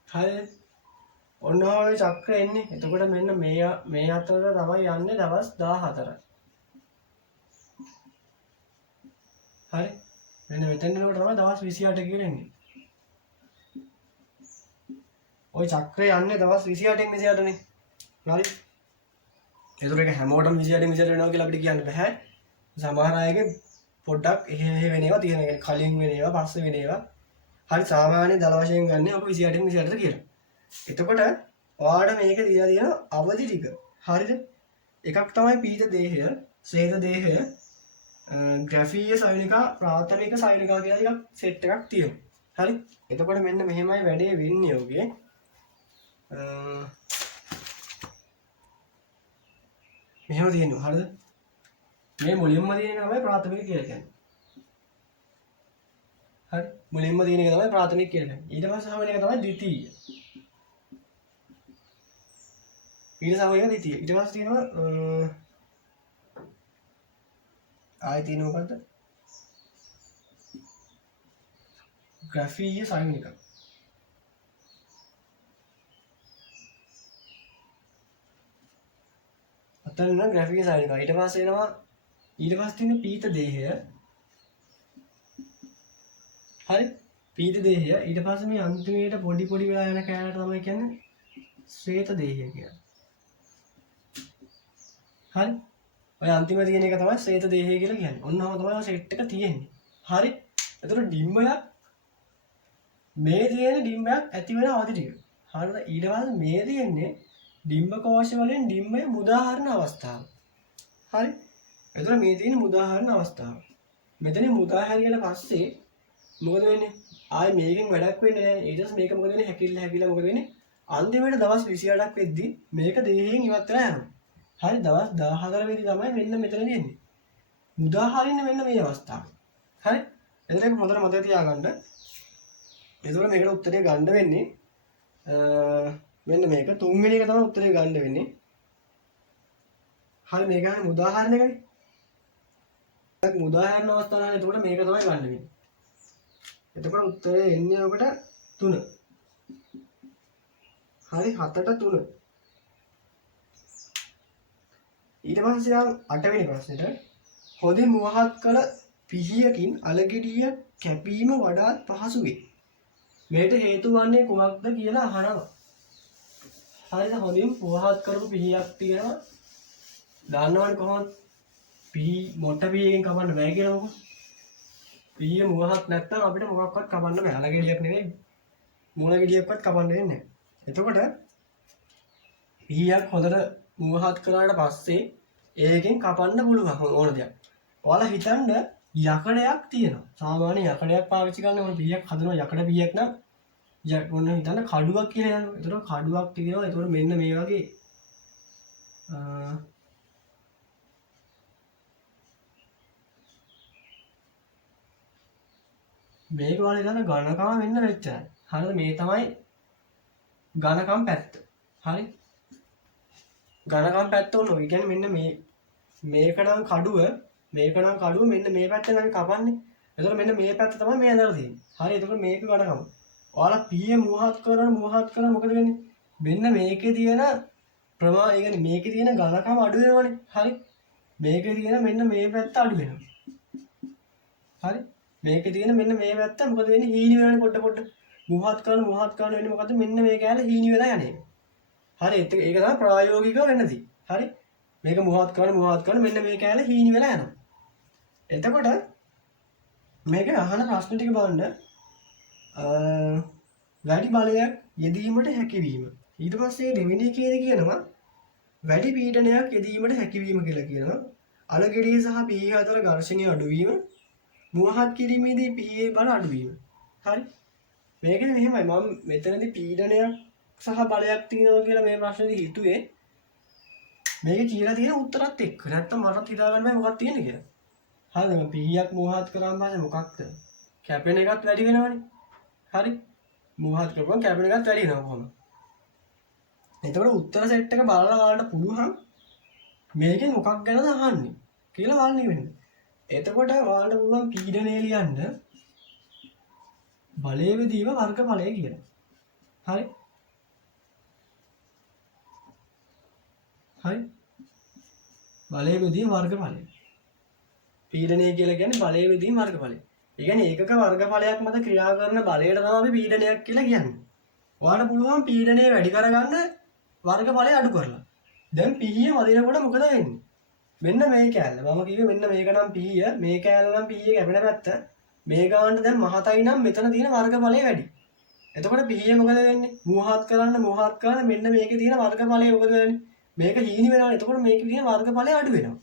හරි ඔන්න ඔය චක්‍රය එන්නේ. එතකොට මෙන්න මේ අතර තමයි යන්නේ දවස් 14. හරි මෙන්න මෙතන නෝට තමයි දවස් 28 කියලා එන්නේ. ওই චක්‍රය යන්නේ දවස් 28න් 28 නේ. හරි. ඒතර ඒක හැමෝටම 28න් 28 වෙනවා කියලා අපිට කියන්න බෑ. සමහර අයගේ පොඩ්ඩක් එහෙ වෙන ඒවා තියෙන. يعني කලින් වෙන ඒවා පස්සේ වෙන ඒවා. හරි සාමාන්‍ය දල වශයෙන් ගන්න ඔක 28න් 28ට කියලා. එතකොට ඔයාලට මේක දීලා තියෙන අවදි ටික. හරිද? එකක් තමයි පීත දේහය, ශ්වේත දේහය, ග්‍රැෆීය සයනිකා, ප්‍රාථමික සයනිකා කියලා එකක් සෙට් එකක් තියෙනවා. හරි? එතකොට මෙන්න මෙහෙමයි වැඩේ වෙන්නේ ඔගේ. මෙහෙම තියෙනවා. හරිද? මේ මුලින්ම තියෙන එක තමයි ප්‍රාථමික කියලා කියන්නේ. හරි මුලින්ම තියෙන එක තමයි ප්‍රාථමික කියලා කියන්නේ. ඊට පස්සේ හවෙන එක තමයි ද්විතීය. ඊට සමග ද්විතීය. ඊට පස්සේ තියෙනවා ආයෙ තියෙන මොකද්ද? ග්‍රැෆීය සයනික. අතන ග්‍රැෆීය සයනික. ඊට පස්සේ එනවා ඊට පස්සේ තියෙන පීත දේහය. හරි පීත දේහය ඊට පස්සේ මේ අන්තිමේට පොඩි පොඩි වෙලා යන කෑල්ලට තමයි කියන්නේ ශ්වේත දේහය කියලා. හරි ඔය අන්තිමේ තියෙන එක තමයි ශ්වේත දේහය කියලා කියන්නේ. ඔන්නම තමයි ඔය සෙට් එක තියෙන්නේ. හරි එතකොට ඩිම්බයක් මේ තියෙන ඩිම්බයක් ඇති වෙන අවදි ටික. හරිද? ඊට පස්සේ මේ තියෙන්නේ ඩිම්බ කෝෂ වලින් ඩිම්බය මුදාහරන අවස්ථාව. හරි එතකොට මේ තියෙන මුදාහරන අවස්ථාව. මෙතන මුදාහැරියට පස්සේ මොකද වෙන්නේ? ආයේ මේකෙන් වැඩක් වෙන්නේ නැහැ. ඊට පස්සේ මේක මොකද වෙන්නේ? හැකිලා මොකද වෙන්නේ? අන්තිමට දවස් 28ක් වෙද්දි මේක දේහයෙන් ඉවත් වෙලා යනවා. හරි දවස් 14 වෙනි තමයි මෙන්න මෙතනදී එන්නේ. මුදාහරින්න මෙන්න මේ අවස්ථාව. හරි? එතන ඒක හොඳට මතක තියාගන්න. එතකොට මේකට උත්තරය ගන්න වෙන්නේ මෙන්න මේක තුන්වෙනි එක තමයි උත්තරය ගන්න වෙන්නේ. හරි මේක ගන්න මුදාහරණ එකනේ. මුදාහරණ අවස්ථාවනේ එතකොට මේක තමයි ගන්න වෙන්නේ. එතකොට උත්තරය එන්නේ ඔකට 3. හරි 7ට 3. ඊට පස්සේ නම් 8 වෙනි ප්‍රශ්නෙට හොඳින් මුවහත් කළ පිහියකින් අලගෙඩිය කැපීම වඩාත් පහසු වේ. මේට හේතු වන්නේ කුමක්ද කියලා අහනවා. හරිද? හොඳින් මුවහත් කරපු පිහියක් තියෙනවා. දන්නවනේ කොහොමද? පිහි මොට්ට පිහියකින් කපන්න බෑ කියලා මොකද? පිහිය මුවහත් නැත්නම් අපිට මොකක්වත් කපන්න බෑ. අලගෙඩියක් නෙවෙයි මූල ගෙඩියක්වත් කපන්න වෙන්නේ නැහැ. එතකොට පිහියක් හොඳට මුවහත් කරාට පස්සේ ඒකෙන් කපන්න පුළුවන් ඕන දෙයක්. ඔයාලා හිතන්න යකඩයක් තියෙනවා. සාමාන්‍ය යකඩයක් පාවිච්චි කරන ඕන පිහියක් හදනවා. යකඩ පිහියක් නම් ඔන්න හිතන්න කඩුවක් කියලා යනවා. ඒතකොට කඩුවක් තියෙනවා. ඒතකොට මෙන්න මේ වගේ මේක වල ඉතන ඝනකම වෙන්න වෙච්චයි. හරිද? මේ තමයි ඝනකම් පැත්ත. හරි? ඝනකම් පැත්ත උනෝ. ඒ කියන්නේ මෙන්න මේක නම් කඩුව මෙන්න මේ පැත්තෙන් අපි කපන්නේ. එතකොට මෙන්න මේ පැත්ත තමයි මේ ඇඳලා තියෙන්නේ. හරි? එතකොට මේක ඝනකම. ඔයාලා පිහිය මුවහත් කරන මොකද වෙන්නේ? මෙන්න මේකේ තියෙන ඒ කියන්නේ මේකේ තියෙන ඝනකම අඩු වෙනවනේ. හරි? මේකේ තියෙන මෙන්න මේ පැත්ත අඩු වෙනවා. හරි? මේකේ තියෙන මෙන්න මේ පැත්ත මොකද වෙන්නේ? හීනි වෙනවනේ පොඩ. මුවහත් කරන වෙන්නේ මොකද? මෙන්න මේ කෑල්ල හීනි වෙලා යන්නේ. හරි? ඒක තමයි ප්‍රායෝගිකව වෙන්නදී. හරි? මේක මුවහත් කරන මෙන්න මේ කෑල්ල හීනි වෙලා යනවා. එතකොට මේක අහන ප්‍රශ්න ටික බලන්න. වැඩි බලයක් යෙදීමට හැකියවීම. ඊට පස්සේ දෙවෙනි එකේදී කියනවා වැඩි පීඩනයක් යෙදීමට හැකියවීම කියලා කියනවා. අලගෙඩිය සහ පිහිය අතර ඝර්ෂණය අඩුවීම. මුවහත් කිරීමේදී පිහියේ බල අඩුවීම. හරි? මේකනේ මෙහෙමයි. මම මෙතනදී පීඩනයක් සහ බලයක් තියෙනවා කියලා මේ ප්‍රශ්නේදී හිතුවේ. මේකේ කියලා තියෙන උත්තරත් එක්ක. නැත්තම් මටත් හිතා ගන්න බෑ මොකක්ද තියෙන්නේ කියලා. හරිද? මම පිහියක් මුවහත් කරාම පස්සේ මොකක්ද? කැපෙන එකත් වැඩි වෙනවනේ. හරි? මුවහත් කරපුවම කැපෙන එකත් වැඩි වෙනවා කොහොමද? එතකොට උත්තර සෙට් එක බලලා බලන්න පුළුවන් මේකෙන් මොකක් ගැනද අහන්නේ කියලා බලන්න වෙන්නේ. එතකොට ඔයාලට පුළුවන් පීඩනය ලියන්න බලයේ විදීම වර්ගඵලය කියලා. හරි? බලයේ විදීම වර්ගඵලය. පීඩනය කියලා කියන්නේ බලයේ විදීම වර්ගඵලය. ඒ කියන්නේ ඒකක වර්ගඵලයක් මත ක්‍රියා කරන බලයට තමයි අපි පීඩනයක් කියලා කියන්නේ. ඔයාලට පුළුවන් පීඩනය වැඩි කරගන්න වර්ගඵලය අඩු කරලා. දැන් පිහිය වදිනකොට මොකද වෙන්නේ? මෙන්න මේ කෑල්ල. මම කිව්වේ මෙන්න මේක නම් පිහිය, මේ කෑල්ල නම් පිහිය කැපෙන පැත්ත. මේ ගානට දැන් මහතයි නම් මෙතන තියෙන වර්ගඵලය වැඩි. එතකොට පිහිය මොකද වෙන්නේ? මුවහත් කරන්න මෙන්න මේකේ තියෙන වර්ගඵලය මොකද වෙන්නේ? මේක හීනි වෙනවා. එතකොට මේකේ තියෙන වර්ගඵලය අඩු වෙනවා.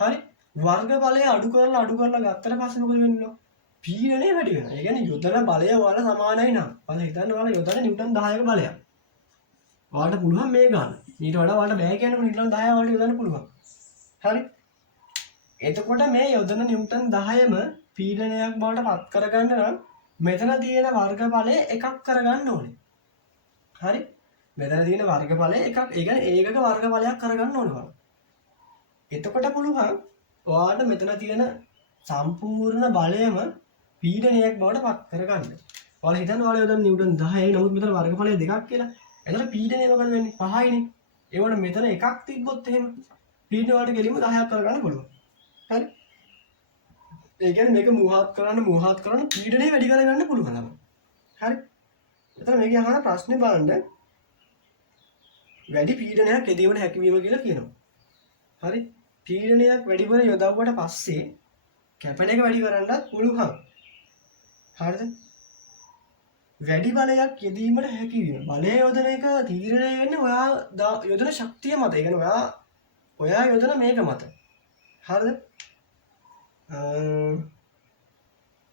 හරි? වර්ගඵලය අඩු කරලා ගත්තට පස්සේ මොකද වෙන්නේ? පීඩනය වැඩි වෙනවා. ඒ කියන්නේ යොදන බලය වල සමානයි නම්. ඔයාලා හිතන්න ඔයාලා යොදන නිව්ටන් 10ක බලයක්. ඔයාලට පුළුවන් මේ ගන්න. ඊට වඩා ඔයාලට බෑ කියන්නේ නිව්ටන් 10 ඔයාලට යොදන්න පුළුවන්. හරි? එතකොට මේ යොදන නිව්ටන් 10ම පීඩනයක් බවට පත් කරගන්න නම් මෙතන තියෙන වර්ගඵලය එකක් කරගන්න ඕනේ. හරි? මෙතන තියෙන වර්ගඵලය එකක්. ඒ කියන්නේ ඒකක වර්ගඵලයක් කරගන්න ඕනේ. එතකොට පුළුවන් ඔයාලට මෙතන තියෙන සම්පූර්ණ බලයම පීඩනයක් බවට පත් කරගන්න. ඔයාලා හිතන්න ඔයාලා යොදන නිව්ටන් 10යි නමුත් මෙතන වර්ගඵලය දෙකක් කියලා. එතකොට පීඩනය මොකද වෙන්නේ? 5යිනේ. ඒ වුණා මෙතන එකක් තිබ්බොත් එහෙම පීඩනය වලට ගෙලිම 10ක් කරගන්න පුළුවන්. හරි? ඒ කියන්නේ මේක මුවහත් කරන්න පීඩනය වැඩි කරගන්න පුළුවන් ළම. හරි? එතන මේකේ අහන ප්‍රශ්නේ බලන්න වැඩි පීඩනයක් යෙදීමට හැකියවීම කියලා කියනවා. හරි? පීඩනයක් වැඩිපුර යොදවුවට පස්සේ කැපෙන එක වැඩි කරන්නත් පුළුවන්. හරිද? වැඩි බලයක් යෙදීමට හැකියවීම. බලය යොදන එක තීරණය වෙන්නේ ඔයා යොදන ශක්තිය මත. ඒ කියන්නේ ඔයා යොදන මේක මත. හරිද?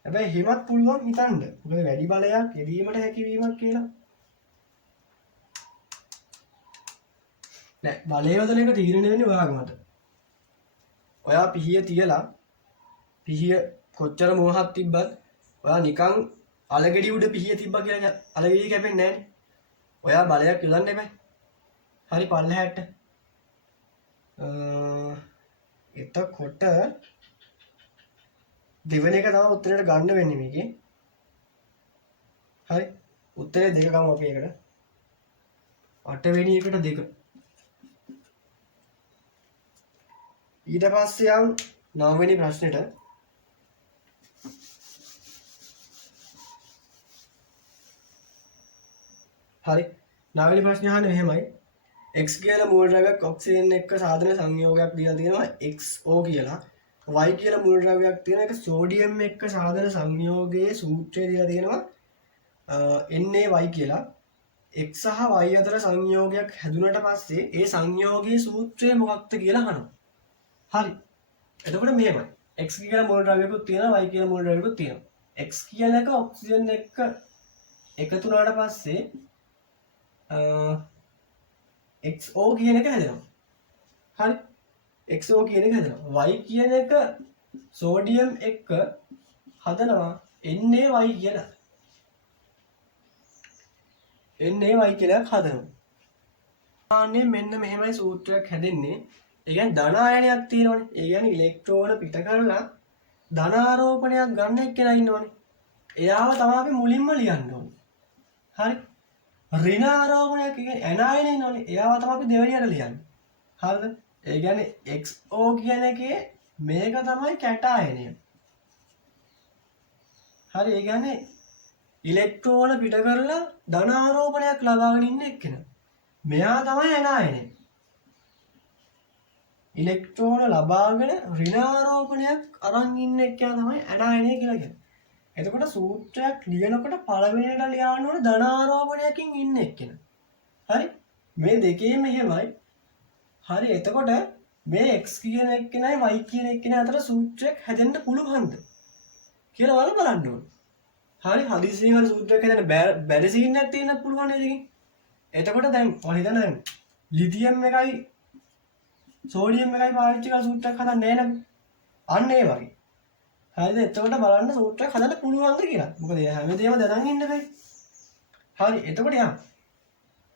හැබැයි හිමත් පුළුවන් හිතන්න. මොකද වැඩි බලයක් යෙදීමට හැකියවීමක් කියලා. නෑ බලය යොදන එක තීරණය වෙන්නේ ඔයාගේ මත. ඔයා පිහිය තියලා පිහිය කොච්චර මොහොත් තිබ්බත් ඔයා නිකන් අලගෙඩි උඩ පිහිය තිබ්බා කියලා අලගෙඩිය කැපෙන්නේ නෑනේ. ඔයා බලයක් යොදන්න එපා. හරි පල්ලෙහාට. එතකොට දෙවෙනි එක තමයි උත්තරේට ගන්න වෙන්නේ මේකේ. හරි. උත්තරේ දෙක ගමු අපි ඒකට. 8 වෙනි එකට 2. ඊට පස්සේ යම් 9 වෙනි ප්‍රශ්නෙට. හරි 9 වෙනි ප්‍රශ්නේ අහන්නේ මෙහෙමයි. x කියලා මූලද්‍රව්‍යයක් ඔක්සිජන් එක්ක සාධන සංයෝගයක් දීලා තියෙනවා XO කියලා. y කියලා මූලද්‍රව්‍යයක් තියෙන එක සෝඩියම් එක්ක සාධන සංයෝගයේ සූත්‍රය දීලා තියෙනවා NaY කියලා. x සහ y අතර සංයෝගයක් හැදුනට පස්සේ ඒ සංයෝගයේ සූත්‍රය මොකක්ද කියලා අහනවා. හරි. එතකොට මෙහෙමයි. x කියලා මූලද්‍රව්‍යකුත් තියෙනවා y කියලා මූලද්‍රව්‍යකුත් තියෙනවා. x කියන එක ඔක්සිජන් එක්ක එකතු වුණාට පස්සේ XO කියන එක හැදෙනවා. හරි. XO කියන එක හැදෙනවා. Y කියන එක සෝඩියම් එක්ක හදනවා NaY කියලා. NaY කියලා හදනවා. ආන්නේ මෙන්න මෙහෙමයි සූත්‍රයක් හැදෙන්නේ. ඒ කියන්නේ ධන ආයනයක් තියෙනවනේ. ඒ කියන්නේ ඉලෙක්ට්‍රෝන පිට කරලා ධන ආරෝපණයක් ගන්න එක්කෙනා ඉන්නවනේ. එයාව තමයි අපි මුලින්ම ලියන්න ඕනේ. හරි. ඍණ ආරෝපණයක් කියන්නේ ඇනායන ඉන්නවනේ. එයාව තමයි අපි දෙවෙනියට ලියන්නේ. හරිද? ඒ කියන්නේ XO කියන එකේ මේක තමයි කැටායනය. හරි. ඒ කියන්නේ ඉලෙක්ට්‍රෝන පිට කරලා ධන ආරෝපණයක් ලබාගෙන ඉන්න එක්කෙනා. මෙයා තමයි ඇනායනය. ඉලෙක්ට්‍රෝන ලබාගෙන ඍණ ආරෝපණයක් අරන් ඉන්න එක්කෙනා තමයි ඇනායනය කියලා කියන්නේ. එතකොට සූත්‍රයක් ලියනකොට පළවෙනියට ලියන්න ඕනේ ධන ආරෝපණයකින් ඉන්න එක්කෙනා. හරි? මේ දෙකේම එහෙමයි. හරි. එතකොට මේ x කියන එක්කෙනයි y කියන එක්කෙනා අතර සූත්‍රයක් හැදෙන්න පුළුවන්ද කියලා වල බලන්න ඕනේ. හරි. හදිසියෙන් හරි සූත්‍රයක් හැදෙන්න බැරි සීන් එකක් තියෙන්න පුළුවන් නේද ඉතින්. එතකොට දැන් ඔය හිතන්න දැන් ලිතියම් එකයි සෝඩියම් එකයි පාවිච්චි කරලා සූත්‍රයක් හදන්නේ නැහැ නේද? අන්න ඒ වගේ. හරිද? එතකොට බලන්න සූත්‍රයක් හදන්න පුළුවන්ද කියලා. මොකද හැමදේම දැනන් ඉන්න බෑ. හරි. එතකොට යන්න.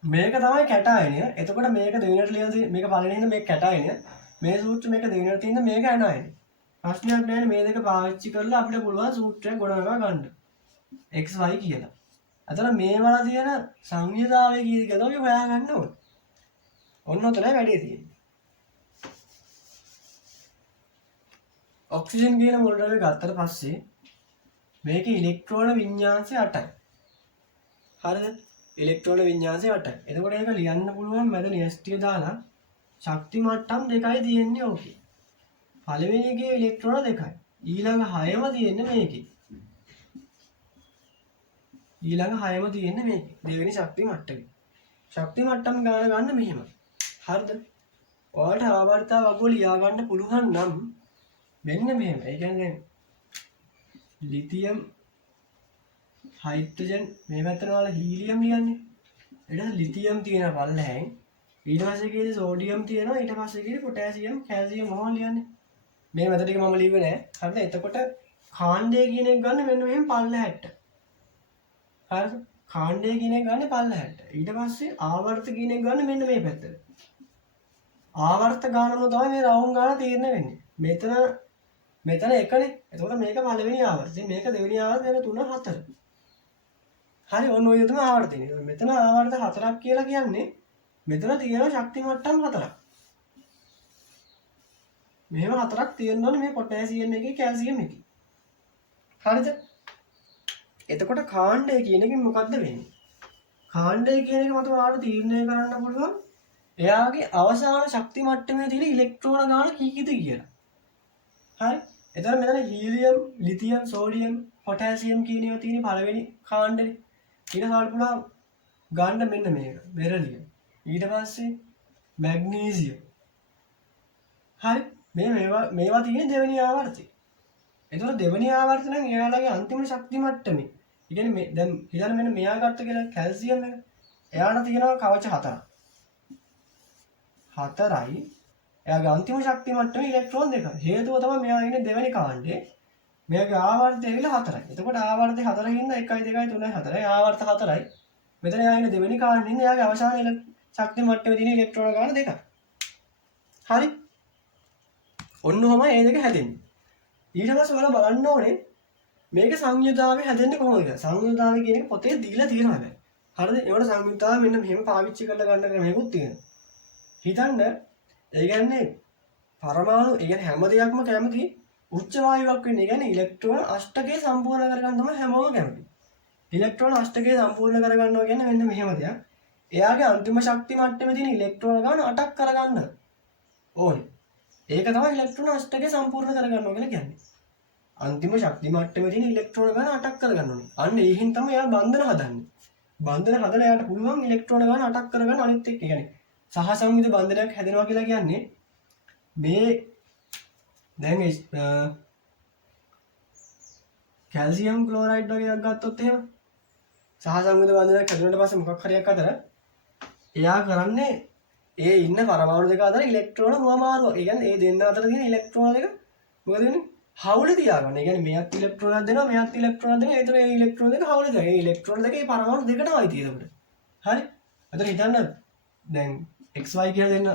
මේක තමයි කැටායනය. එතකොට මේක දෙවෙනියට ලියලා තියෙන මේක පළවෙනිින්ද මේක කැටායනය. මේ සූත්‍ර මේක දෙවෙනියට තියෙන මේක ඇනායනය. ප්‍රශ්නයක් නැහැ මේ දෙක පාවිච්චි කරලා අපිට පුළුවන් සූත්‍රයක් ගොඩනගා ගන්න. XY කියලා. අතන මේ වල තියෙන සංයුතාවය කීයද අපි හොයාගන්න ඕනේ. ඔන්න ඔතනයි වැඩේ තියෙන්නේ. ඔක්සිජන් කියන මොළද්‍රව්‍ය ගත්තට පස්සේ මේකේ ඉලෙක්ට්‍රෝන වින්‍යාසය 8යි. හරිද? ඉලෙක්ට්‍රෝන වින්‍යාසය 8යි. එතකොට ඒක ලියන්න පුළුවන් මැද න්‍යෂ්ටිය දාලා ශක්ති මට්ටම් දෙකයි තියෙන්නේ ඕකේ. පළවෙනි එකේ ඉලෙක්ට්‍රෝන දෙකයි. ඊළඟ 6ම තියෙන්නේ මේකේ. දෙවෙනි ශක්ති මට්ටමේ. ශක්ති මට්ටම් ගන්න මෙහෙම. හරිද? ඔයාලට ආවර්තතාව වගෝ ලියා ගන්න පුළුවන් නම් මෙන්න මෙහෙම. ඒ කියන්නේ ලිතියම් හයිඩ්‍රජන් මේ පැත්තට වල හීලියම් ලියන්නේ. ඊට ලිතියම් තියෙන පල්ලෙහෙන් ඊට පස්සේ කීයේ සෝඩියම් තියෙනවා ඊට පස්සේ කීයේ පොටෑසියම් කැල්සියම් මොනවා ලියන්නේ. මේ මෙතන ටික මම ලිව්වේ නෑ. හරිද? එතකොට කාණ්ඩය කියන එක ගන්න මෙන්න මෙහෙම පල්ලෙහාට. හරිද? කාණ්ඩය කියන එක ගන්න පල්ලෙහාට. ඊට පස්සේ ආවර්ත කියන එක ගන්න මෙන්න මේ පැත්තට. ආවර්ත ගානම තමයි මේ රවුම් ගාන තීරණය වෙන්නේ. මෙතන එකනේ. එතකොට මේක පළවෙනි ආවර්තය. මේක දෙවෙනි ආවර්තය. මේක 3 4. හරි. ඔන්න ඔය තමයි ආවර්තය. මෙතන ආවර්ත 4ක් කියලා කියන්නේ මෙතන තියෙන ශක්ති මට්ටම් 4ක්. මෙහෙම 4ක් තියෙනවනේ මේ පොටෑසියම් එකේ කැල්සියම් එකේ. හරිද? එතකොට කාණ්ඩය කියන එකෙන් මොකද්ද වෙන්නේ? කාණ්ඩය කියන එක මත ඔයාලට තීරණය කරන්න පුළුවන් එයාගේ අවසාන ශක්ති මට්ටමේ තියෙන ඉලෙක්ට්‍රෝන ගාන කීයද කියලා. හරි? එතකොට මෙතන හීලියම්, ලිතියම්, සෝඩියම්, පොටෑසියම් කියන ඒවා තියෙන පළවෙනි කාණ්ඩේ. ඊට හාල් පුළුවන් ගන්න මෙන්න මේක. බෙරලියම්. ඊට පස්සේ මැග්නීසියම්. හරි? මේවා තියෙන දෙවෙනි ආවර්තය. එතකොට දෙවෙනි ආවර්තය නම් එයාලගේ අන්තිම ශක්ති මට්ටමේ. ඒ කියන්නේ දැන් හිතන්න මෙන්න මෙයා ගත්ත කියලා කැල්සියම් එක. එයාට තියෙනවා කවච 4ක්. 4යි එයාගේ අන්තිම ශක්ති මට්ටමේ ඉලෙක්ට්‍රෝන 2යි. හේතුව තමයි මෙයා ඉන්නේ දෙවෙනි කාණ්ඩේ. මෙයාගේ ආවර්තය ඇවිල්ලා 4යි. එතකොට ආවර්තය 4 ඉන්න 1 2 3 4යි ආවර්ත 4යි. මෙතන එයා ඉන්නේ දෙවෙනි කාණ්ඩේ ඉන්නේ එයාගේ අවසාන ශක්ති මට්ටමේ තියෙන ඉලෙක්ට්‍රෝන ගාන 2යි. හරි? ඔන්න ඔහමයි මේ දෙක හැදෙන්නේ. ඊට පස්සේ ඔයාලා බලන්න ඕනේ මේක සංයුතාවේ හැදෙන්නේ කොහොමද කියලා. සංයුතාවේ කියන එක පොතේ දීලා තියෙනවා හැබැයි. හරිද? ඒවට සංයුක්තාව මෙන්න මෙහෙම පාවිච්චි කරලා ගන්න ක්‍රමයකුත් තියෙනවා. හිතන්න ඒ කියන්නේ පරමාණු ඒ කියන්නේ හැම දෙයක්ම කැමති උච්ච වායුවක් වෙන්න. ඒ කියන්නේ ඉලෙක්ට්‍රෝන අෂ්ටකය සම්පූර්ණ කරගන්න තමයි හැමෝම කැමති. ඉලෙක්ට්‍රෝන අෂ්ටකය සම්පූර්ණ කරගන්නවා කියන්නේ මෙන්න මෙහෙම දෙයක්. එයාගේ අන්තිම ශක්ති මට්ටමේ තියෙන ඉලෙක්ට්‍රෝන ගාන 8ක් කරගන්න ඕනේ. ඒක තමයි ඉලෙක්ට්‍රෝන අෂ්ටකය සම්පූර්ණ කරගන්නවා කියලා කියන්නේ. අන්තිම ශක්ති මට්ටමේ තියෙන ඉලෙක්ට්‍රෝන ගාන 8ක් කරගන්න ඕනේ. අන්න ඒකින් තමයි එයා බන්ධන හදන්නේ. බන්ධන හදලා එයාට පුළුවන් ඉලෙක්ට්‍රෝන ගාන 8ක් කරගන්න අනිත් එක්ක. කියන්නේ සහසංවිධ බන්ධනයක් හැදෙනවා කියලා කියන්නේ මේ දැන් කැල්සියම් ක්ලෝරයිඩ් වගේ එකක් ගත්තොත් එහෙම සහසංවිධ බන්ධනයක් හැදුනට පස්සේ මොකක් හරි එකක් අතර එයා කරන්නේ ඒ ඉන්න පරමාණු දෙක අතර ඉලෙක්ට්‍රෝන හුවමාරුව. ඒ කියන්නේ ඒ දෙන්න අතර තියෙන ඉලෙක්ට්‍රෝන දෙක මොකද වෙන්නේ? හවුල තියාගන්න. ඒ කියන්නේ මෙයක් ඉලෙක්ට්‍රෝනයක් දෙනවා මෙයක් ඉලෙක්ට්‍රෝනයක් දෙනවා. ඒතර ඒ ඉලෙක්ට්‍රෝන දෙක හවුල තියාගන්න. ඒ ඉලෙක්ට්‍රෝන දෙක ඒ පරමාණු දෙකටම අයිති ඒකට. හරි? අතන හිතන්න දැන් XY කියලා දෙන්න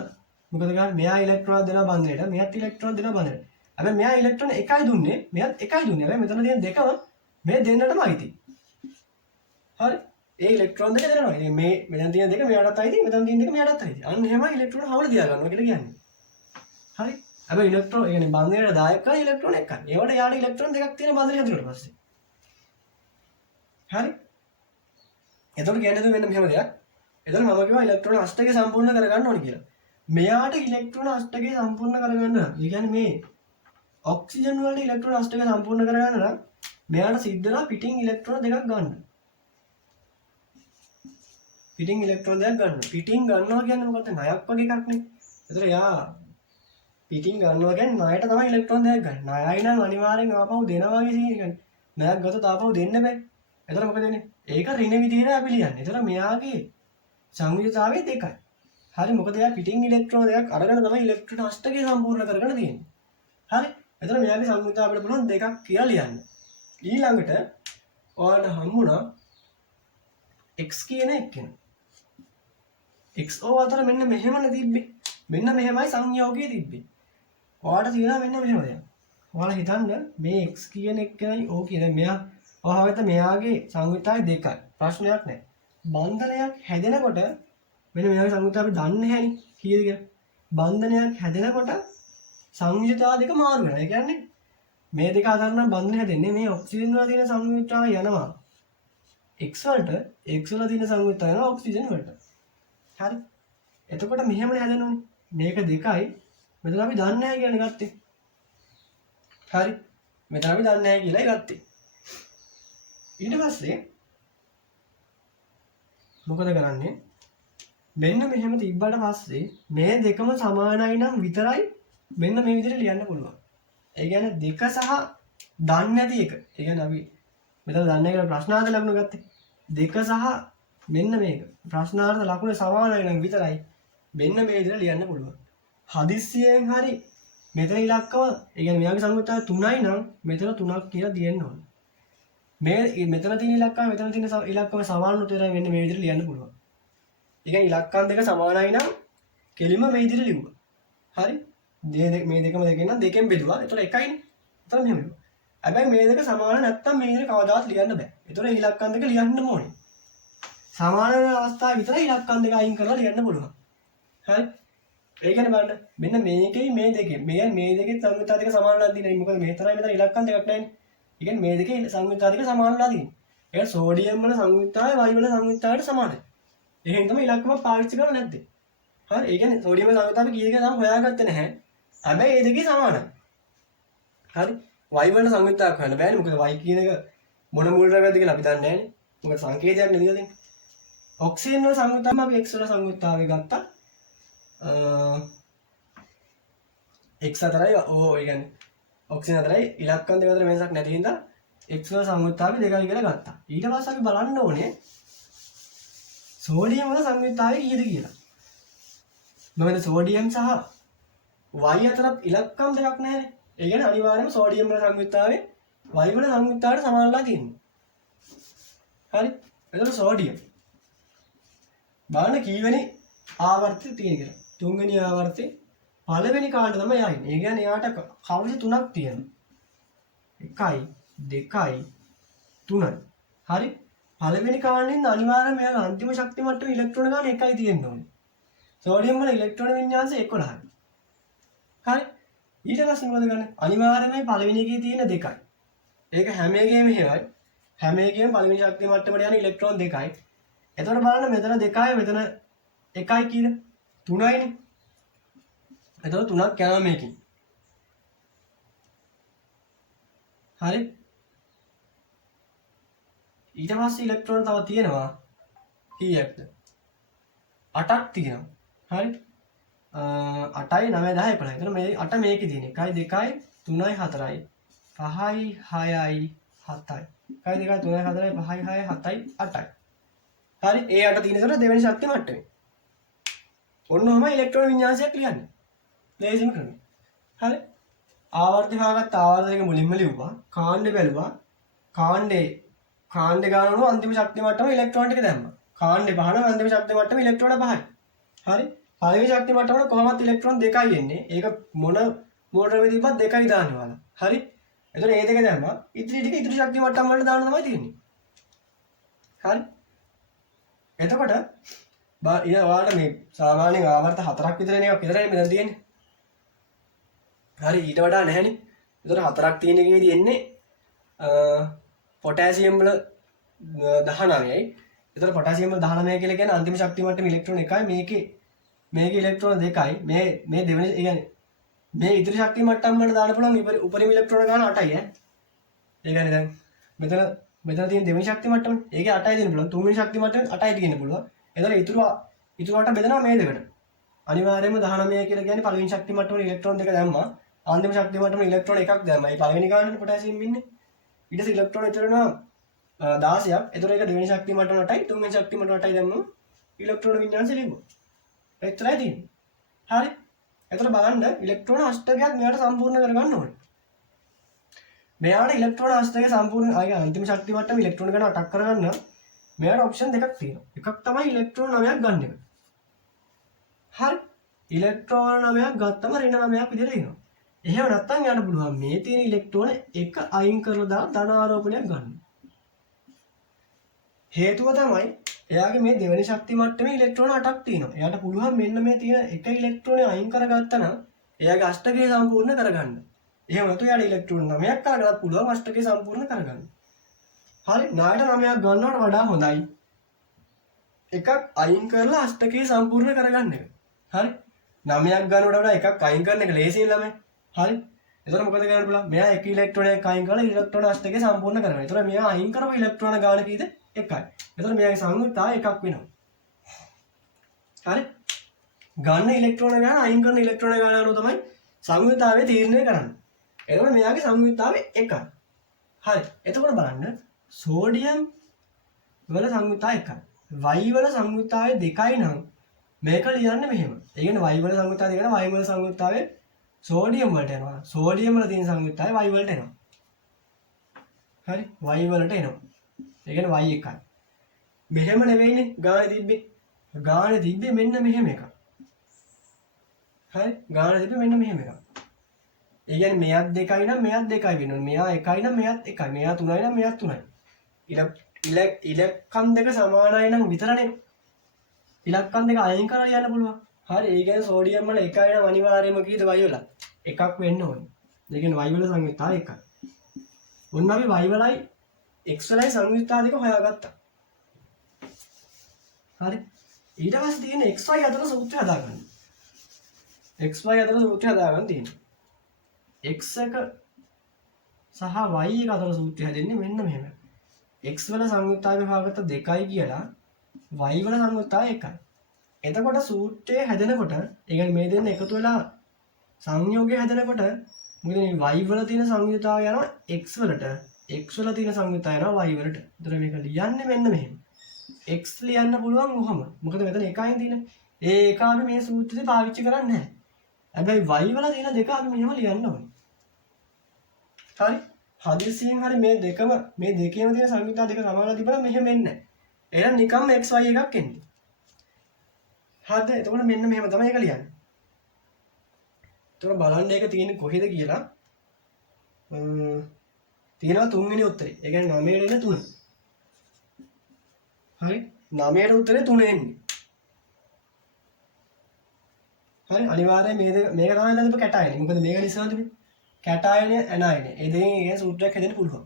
මොකද කරන්නේ? මෙයා ඉලෙක්ට්‍රෝනයක් දෙනවා බන්ධනයට. මෙයාත් ඉලෙක්ට්‍රෝනයක් දෙනවා බන්ධනයට. හැබැයි මෙයා ඉලෙක්ට්‍රෝන එකයි දුන්නේ. මෙයාත් එකයි දුන්නේ. හැබැයි මෙතන තියෙන දෙකම මේ දෙන්නටම අයිති. හරි? ඒ ඉලෙක්ට්‍රෝන දෙක දෙනවා. මේ මෙතන තියෙන දෙක මෙයාටත් අයිති. මෙතන තියෙන දෙක මෙයාටත් අයිති. අන්න එහෙමයි ඉලෙක්ට්‍රෝන හවුල තියාගන්නවා කියලා කියන්නේ. හරි? හැබැයි ඉලෙක්ට්‍රෝන ඒ කියන්නේ බන්ධනයට දායක කරන ඉලෙක්ට්‍රෝන එකයි. ඒවට යාට ඉලෙක්ට්‍රෝන දෙකක් තියෙන බන්ධනය හැදුනට පස්සේ. හරි? එතකොට කියන්නේ මෙන්න මෙහෙම දෙයක්. එතන මම කිව්වා ඉලෙක්ට්‍රෝන අෂ්ටකය සම්පූර්ණ කරගන්න ඕනේ කියලා. මෙයාට ඉලෙක්ට්‍රෝන අෂ්ටකය සම්පූර්ණ කරගන්න. ඒ කියන්නේ මේ ඔක්සිජන් වලට ඉලෙක්ට්‍රෝන අෂ්ටකය සම්පූර්ණ කරගන්න නම් මෙයාට සිද්ධ වෙනවා පිටින් ඉලෙක්ට්‍රෝන දෙකක් ගන්න. පිටින් ඉලෙක්ට්‍රෝන දෙකක් ගන්න. පිටින් ගන්නවා කියන්නේ මොකක්ද? ණයක් වගේ එකක් නේ. ඒතර යා පිටින් ගන්නවා කියන්නේ ණයට තමයි ඉලෙක්ට්‍රෝන දෙකක් ගන්න. ණයයි නම් අනිවාර්යෙන් ආපහු දෙනවා වගේ තියෙන්නේ. ණයක් ගත්තොත් ආපහු දෙන්න බෑ. එතන මොකද වෙන්නේ? ඒක ඍණ විදිහට අපි ලියන්නේ. එතන මෙයාගේ සංයුතිතාවය දෙකයි. හරි මොකද එයා පිටින් ඉලෙක්ට්‍රෝන දෙකක් අරගෙන තමයි ඉලෙක්ට්‍රෝන අෂ්ටකය සම්පූර්ණ කරගෙන තියෙන්නේ. හරි? එතන මෙයාගේ සංයුතිතාව අපිට පුළුවන් දෙකක් කියලා ලියන්න. ඊළඟට ඔයාලට හම්බුණා x කියන එක්කෙන. XO අතර මෙන්න මෙහෙමනේ තිබ්බේ. මෙන්න මෙහෙමයි සංයෝගය තිබ්බේ. ඔයාලට තියෙනවා මෙන්න මෙහෙම දෙයක්. ඔයාලා හිතන්න මේ x කියන එක්කෙනයි O කියන මෙයා ඔයාලට මෙයාගේ සංයුතිතාවය දෙකයි. ප්‍රශ්නයක් නැහැ. බන්ධනයක් හැදෙනකොට මෙන්න මෙයාගේ සංයුතිතාව අපි දන්නේ නැහැනේ කීයද කියලා. බන්ධනයක් හැදෙනකොට සංයුතිතාව දෙක මාරු වෙනවා. ඒ කියන්නේ මේ දෙක අතර නම් බන්ධනය හැදෙන්නේ මේ ඔක්සිජන් වල තියෙන සංයුතිතාව යනවා X වලට X වල තියෙන සංයුතිතාව යනවා ඔක්සිජන් වලට. හරි? එතකොට මෙහෙමනේ හැදෙන්නේ. මේක දෙකයි. මෙතන අපි දන්නේ නැහැ කියන්නේ ගත්තේ. හරි? මෙතන අපි දන්නේ නැහැ කියලායි ගත්තේ. ඊට පස්සේ මොකද කරන්නේ? මෙන්න මෙහෙම තිබ්බට පස්සේ මේ දෙකම සමානයි නම් විතරයි මෙන්න මේ විදිහට ලියන්න පුළුවන්. ඒ කියන්නේ දෙක සහ දන්නේ නැති එක. ඒ කියන්නේ අපි මෙතන දන්නේ නැහැ කියලා ප්‍රශ්නාර්ථ ලකුණු ගත්තේ. දෙක සහ මෙන්න මේක. ප්‍රශ්නාර්ථ ලකුණ සමානයි නම් විතරයි මෙන්න මේ විදිහට ලියන්න පුළුවන්. හදිස්සියෙන් හරි මෙතන ඉලක්කම ඒ කියන්නේ මෙයාගේ සංයුක්තය 3යි නම් මෙතන 3ක් කියලා දෙන්න ඕනේ. මේ මෙතන තියෙන ඉලක්කම මෙතන තියෙන ඉලක්කම සමාන උත්තරය වෙන්න මේ විදිහට ලියන්න පුළුවන්. ඒ කියන්නේ ඉලක්කම් දෙක සමානයි නම් කෙලිම මේ විදිහට ලිව්වා. හරි? මේ දෙකම දෙකෙන් නම් දෙකෙන් බෙදුවා. ඒතර එකයිනේ. ඒතර මෙහෙම ලිව්වා. හැබැයි මේ දෙක සමාන නැත්තම් මේ විදිහට කවදාවත් ලියන්න බෑ. ඒතර ඉලක්කම් දෙක ලියන්න ඕනේ. සමාන වෙන අවස්ථාවේ විතරයි ඉලක්කම් දෙක අයින් කරලා ලියන්න පුළුවන්. හරි? ඒ කියන්නේ බලන්න මෙන්න මේකේ මේ දෙකේ මේ දෙකේ සංයුක්ත දෙක සමානලා තියෙනවා. මොකද මේ තරයි මෙතන ඉලක්කම් දෙකක් නැහැනේ. ඒ කියන්නේ මේ දෙකේ සංයුක්ත දෙක සමානලා තියෙනවා. ඒ සෝඩියම් වල සංයුක්තය වයි වල සංයුක්තයට සමානයි. එහෙනම් තමයි ඉලක්කම පාවිච්චි කරන්නේ නැත්තේ. හරි? ඒ කියන්නේ සෝඩියම් සංයුක්තය කීයක නම් හොයාගත්තේ නැහැ. හැබැයි මේ දෙකේ සමානයි. හරි? වයි වල සංයුක්තයක් හොයන්න බෑනේ. මොකද වයි කියන එක මොන මූල ද්‍රව්‍යයක්ද කියලා අපි දන්නේ නැහැනේ. මොකද සංකේතයක් නෙවෙයි දෙන්නේ. ඔක්සිජන් වල සංයුක්තම අපි x වල සංයුක්තාවය ගත්තා. x අතරයි O ඒ කියන්නේ ඔක්සිජන් අතරයි ඉලක්කම් දෙක අතර වෙනසක් නැති හින්දා x වල සංයුක්තාවය දෙකයි කියලා ගත්තා. ඊට පස්සේ අපි බලන්න ඕනේ සෝඩියම් වල සංයුක්තාවය කීයද කියලා. මොකද සෝඩියම් සහ y අතරත් ඉලක්කම් දෙකක් නැහැනේ. ඒ කියන්නේ අනිවාර්යයෙන්ම සෝඩියම් වල සංයුක්තාවය y වල සංයුක්තාවට සමානලා තියෙනවා. හරි? එතකොට සෝඩියම් බලන්න කීවෙනි ආවර්තය තියෙන කියලා. තුන්වෙනි ආවර්තේ පළවෙනි කාණ්ඩ තමයි ආන්නේ. ඒ කියන්නේ යාට කවුරු තුනක් තියෙනවා. 1 2 3යි. හරි? පළවෙනි කාණ්ඩෙන් අනිවාර්යයෙන්ම මෙයාගේ අන්තිම ශක්ති මට්ටම ඉලෙක්ට්‍රෝන ගාන එකයි තියෙන්න ඕනේ. සෝඩියම් වල ඉලෙක්ට්‍රෝන වින්‍යාසය 11යි. හරි. ඊට පස්සේ මොකද කරන්නේ? අනිවාර්යයෙන්ම පළවෙනි එකේ තියෙන දෙකයි. ඒක හැම එකේම එහෙමයි. හැම එකේම පළවෙනි ශක්ති මට්ටමට යන ඉලෙක්ට්‍රෝන දෙකයි. එතකොට බලන්න මෙතන දෙකයි මෙතන එකයි කීයද? 3යිනේ. එතකොට 3ක් යනවා මේකෙන්. හරි. ඊට පස්සේ ඉලෙක්ට්‍රෝන තව තියෙනවා කීයක්ද? 8ක් තියෙනවා. හරි. 8යි 9යි 10යි 11යි. එතන මේ 8 මේකේ තියෙන 1යි 2යි 3යි 4යි 5යි 6යි 7යි. 1යි 2යි 3යි 4යි 5යි 6යි 7යි 8යි. හරි. ඒ 8 තියෙන එතකොට දෙවෙනි ශක්ති මට්ටමේ. ඔන්න ඔහම ඉලෙක්ට්‍රෝන වින්‍යාසයක් ලියන්නේ. ලේසිම ක්‍රමය. හරි. ආවර්තය හොයාගත්ත ආවර්තයක මුලින්ම ලිව්වා. කාණ්ඩේ බැලුවා. කාණ්ඩේ ගානන අන්තිම ශක්ති මට්ටම ඉලෙක්ට්‍රෝන ටික දැම්මා. කාණ්ඩේ පහන අන්තිම ශක්ති මට්ටම ඉලෙක්ට්‍රෝන 5යි. හරි. පළවෙනි ශක්ති මට්ටමට කොහොමත් ඉලෙක්ට්‍රෝන 2යි එන්නේ. ඒක මොන මෝටරෙ තිබ්බත් 2යි දාන්නේ වල. හරි. එතකොට මේ දෙක දැම්මා. ඉතිරි ටික ඉතිරි ශක්ති මට්ටම් වලට දාන්න තමයි තියෙන්නේ. හරි. එතකොට ඔයාලට මේ සාමාන්‍යයෙන් ආවර්ත 4ක් විතරනේ එකක් විතරයි මෙතන තියෙන්නේ. හරි ඊට වඩා නැහැනේ. එතකොට 4ක් තියෙන එකේදී එන්නේ පොටෑසියම් වල 19යි. එතකොට පොටෑසියම් වල 19 කියලා කියන්නේ අන්තිම ශක්ති මට්ටම ඉලෙක්ට්‍රෝන 1යි. මේකේ ඉලෙක්ට්‍රෝන 2යි. මේ දෙවෙනි ඒ කියන්නේ මේ ඉදිරි ශක්ති මට්ටම් වලට දාන්න පුළුවන් උපරිම ඉලෙක්ට්‍රෝන ගාන 8යි ඈ. ඒ කියන්නේ දැන් මෙතන තියෙන දෙවෙනි ශක්ති මට්ටම ඒකේ 8යි දෙන්න පුළුවන්. තුන්වෙනි ශක්ති මට්ටමෙන් 8යි තියෙන්න පුළුවන්. එතකොට ඉතුරුවට බෙදනවා මේ දෙකට. අනිවාර්යයෙන්ම 19 කියලා කියන්නේ පළවෙනි ශක්ති මට්ටමේ ඉලෙක්ට්‍රෝන දෙක දැම්මා. අන්තිම ශක්ති මට්ටමේ ඉලෙක්ට්‍රෝන එකක් දැම්මා. මේ පළවෙනි ගානට පොටෑසියම් ඉන්නේ. ඊට පස්සේ ඉලෙක්ට්‍රෝන ඉතුරු වෙනවා 16ක්. එතකොට ඒක දෙවෙනි ශක්ති මට්ටම 8යි, තුන්වෙනි ශක්ති මට්ටම 8යි දැම්මම ඉලෙක්ට්‍රෝන වින්‍යාසය ලිව්වා. එච්චරයි තියෙන්නේ. හරි. එතකොට බලන්න ඉලෙක්ට්‍රෝන අෂ්ටකයක් මෙයාට සම්පූර්ණ කරගන්න ඕනේ. මෙයාට ඉලෙක්ට්‍රෝන අෂ්ටකය සම්පූර්ණ අන්තිම ශක්ති මට්ටම ඉලෙක්ට්‍රෝන ගන්න 8ක් කරගන්න මෙයාට ඔප්ෂන් දෙකක් තියෙනවා. එකක් තමයි ඉලෙක්ට්‍රෝන 9ක් ගන්න එක. හරි. ඉලෙක්ට්‍රෝන 9ක් ගත්තම ඍණ 9ක් විදිහට එනවා. එහෙම නැත්නම් යාට පුළුවන් මේ තියෙන ඉලෙක්ට්‍රෝන එක අයින් කරලා දාලා ධන ආරෝපණයක් ගන්න. හේතුව තමයි එයාගේ මේ දෙවෙනි ශක්ති මට්ටමේ ඉලෙක්ට්‍රෝන 8ක් තියෙනවා. එයාට පුළුවන් මෙන්න මේ තියෙන එක ඉලෙක්ට්‍රෝනේ අයින් කරගත්තා නම් එයාගේ අෂ්ටකය සම්පූර්ණ කරගන්න. එහෙම නැතු එයාට ඉලෙක්ට්‍රෝන 9ක් අරගන්නත් පුළුවන් අෂ්ටකය සම්පූර්ණ කරගන්න. හරි. ණයට 9ක් ගන්නවට වඩා හොඳයි එකක් අයින් කරලා අෂ්ටකය සම්පූර්ණ කරගන්න එක. හරි. 9ක් ගන්නවට වඩා එකක් අයින් කරන එක ලේසියි ළමයි. හරි. එතකොට මොකද කරන්න පුළුවන්? මෙයා එක ඉලෙක්ට්‍රෝනයක් අයින් කරලා ඉලෙක්ට්‍රෝන අෂ්ටකය සම්පූර්ණ කරගන්න. එතකොට මෙයා අයින් කරපු ඉලෙක්ට්‍රෝන ගාන කීයද? 1යි. එතකොට මෙයාගේ සංයුක්තය එකක් වෙනවා. හරි. ගන්න ඉලෙක්ට්‍රෝන ගාන අයින් කරන ඉලෙක්ට්‍රෝන ගාන අනුව තමයි සංයුක්තාවය තීරණය කරන්නේ. එතකොට මෙයාගේ සංයුක්තාවය 1යි. හරි. එතකොට බලන්න සෝඩියම් වල සංයුක්තය 1යි. Y වල සංයුක්තාවය 2යි නම් මේක ලියන්නේ මෙහෙම. ඒ කියන්නේ Y වල සංයුක්තාවය දෙකන Y වල සංයුක්තාවය සෝඩියම් වලට යනවා. සෝඩියම් වල තියෙන සංයුක්තාවය Y වලට එනවා. හරි. Y වලට එනවා. ඒ කියන්නේ Y එකයි. මෙහෙම නෙවෙයිනේ ගානේ තිබ්බේ. ගානේ තිබ්බේ මෙන්න මෙහෙම එකක්. හරි. ගානේ තිබ්බේ මෙන්න මෙහෙම එකක්. ඒ කියන්නේ මෙයත් 2යි නම් මෙයත් 2යි වෙනවා. මෙයා 1යි නම් මෙයත් 1යි. මෙයා 3යි නම් මෙයත් 3යි. ඉලක්කම් දෙක සමානයි නම් විතරනේ ඉලක්කම් දෙක අයින් කරලා යන්න පුළුවන්. හරි. ඒ කියන්නේ සෝඩියම් වල 1යි නම් අනිවාර්යයෙන්ම කීයද Y වල? එකක් වෙන්න ඕනේ. ඒ කියන්නේ Y වල සංයුක්තාවය 1යි. ඔන්න අපි Y වලයි X වලයි සංයුක්තාව දෙක හොයාගත්තා. හරි. ඊට පස්සේ තියෙන XY අතර සූත්‍රය හදාගන්න. XY අතර සූත්‍රය හදාගන්න තියෙනවා. X එක සහ Y එක අතර සූත්‍රය හැදෙන්නේ මෙන්න මෙහෙම. X වල සංයුක්තාවය හොයාගත්ත 2යි කියලා Y වල සංයුක්තාවය 1යි. එතකොට සූත්‍රය හැදෙනකොට ඒ කියන්නේ මේ දෙන්න එකතු වෙලා සංයෝගය හැදෙනකොට මොකද මේ Y වල තියෙන සංයුක්තාවය යනවා X වලට, X වල තියෙන සංයුක්තාවය යනවා Y වලට. ඒතර මේක ලියන්නේ මෙන්න මෙහෙම. X ලියන්න පුළුවන් කොහොම? මොකද මෙතන එකයි තියෙන. ඒ එක අපි මේ සූත්‍රෙදි පාවිච්චි කරන්නේ නැහැ. හැබැයි Y වල තියෙන දෙක අපි මෙහෙම ලියන්න ඕනේ. හරි. හදිසියෙන් හරි මේ දෙකේම තියෙන සංයුක්තා දෙක සමානව තිබුණා මෙහෙම එන්නේ නැහැ. එහෙනම් නිකම්ම XY එකක් එන්නේ. හරිද? එතකොට මෙන්න මෙහෙම තමයි ඒක ලියන්නේ. එතකොට බලන්න ඒක තියෙන්නේ කොහෙද කියලා. තියෙනවා තුන්වෙනි උත්තරේ. ඒ කියන්නේ 9 වෙන 3. හරි 9ට උත්තරේ 3 එන්නේ. හරි අනිවාර්යයෙන් මේක තමයි දැන් කැට අයනේ. මොකද මේක නිසා තිබේ කැට අයනේ ඇන අයනේ. ඒ දෙකෙන් ඒ සූත්‍රයක් හදන්න පුළුවන්.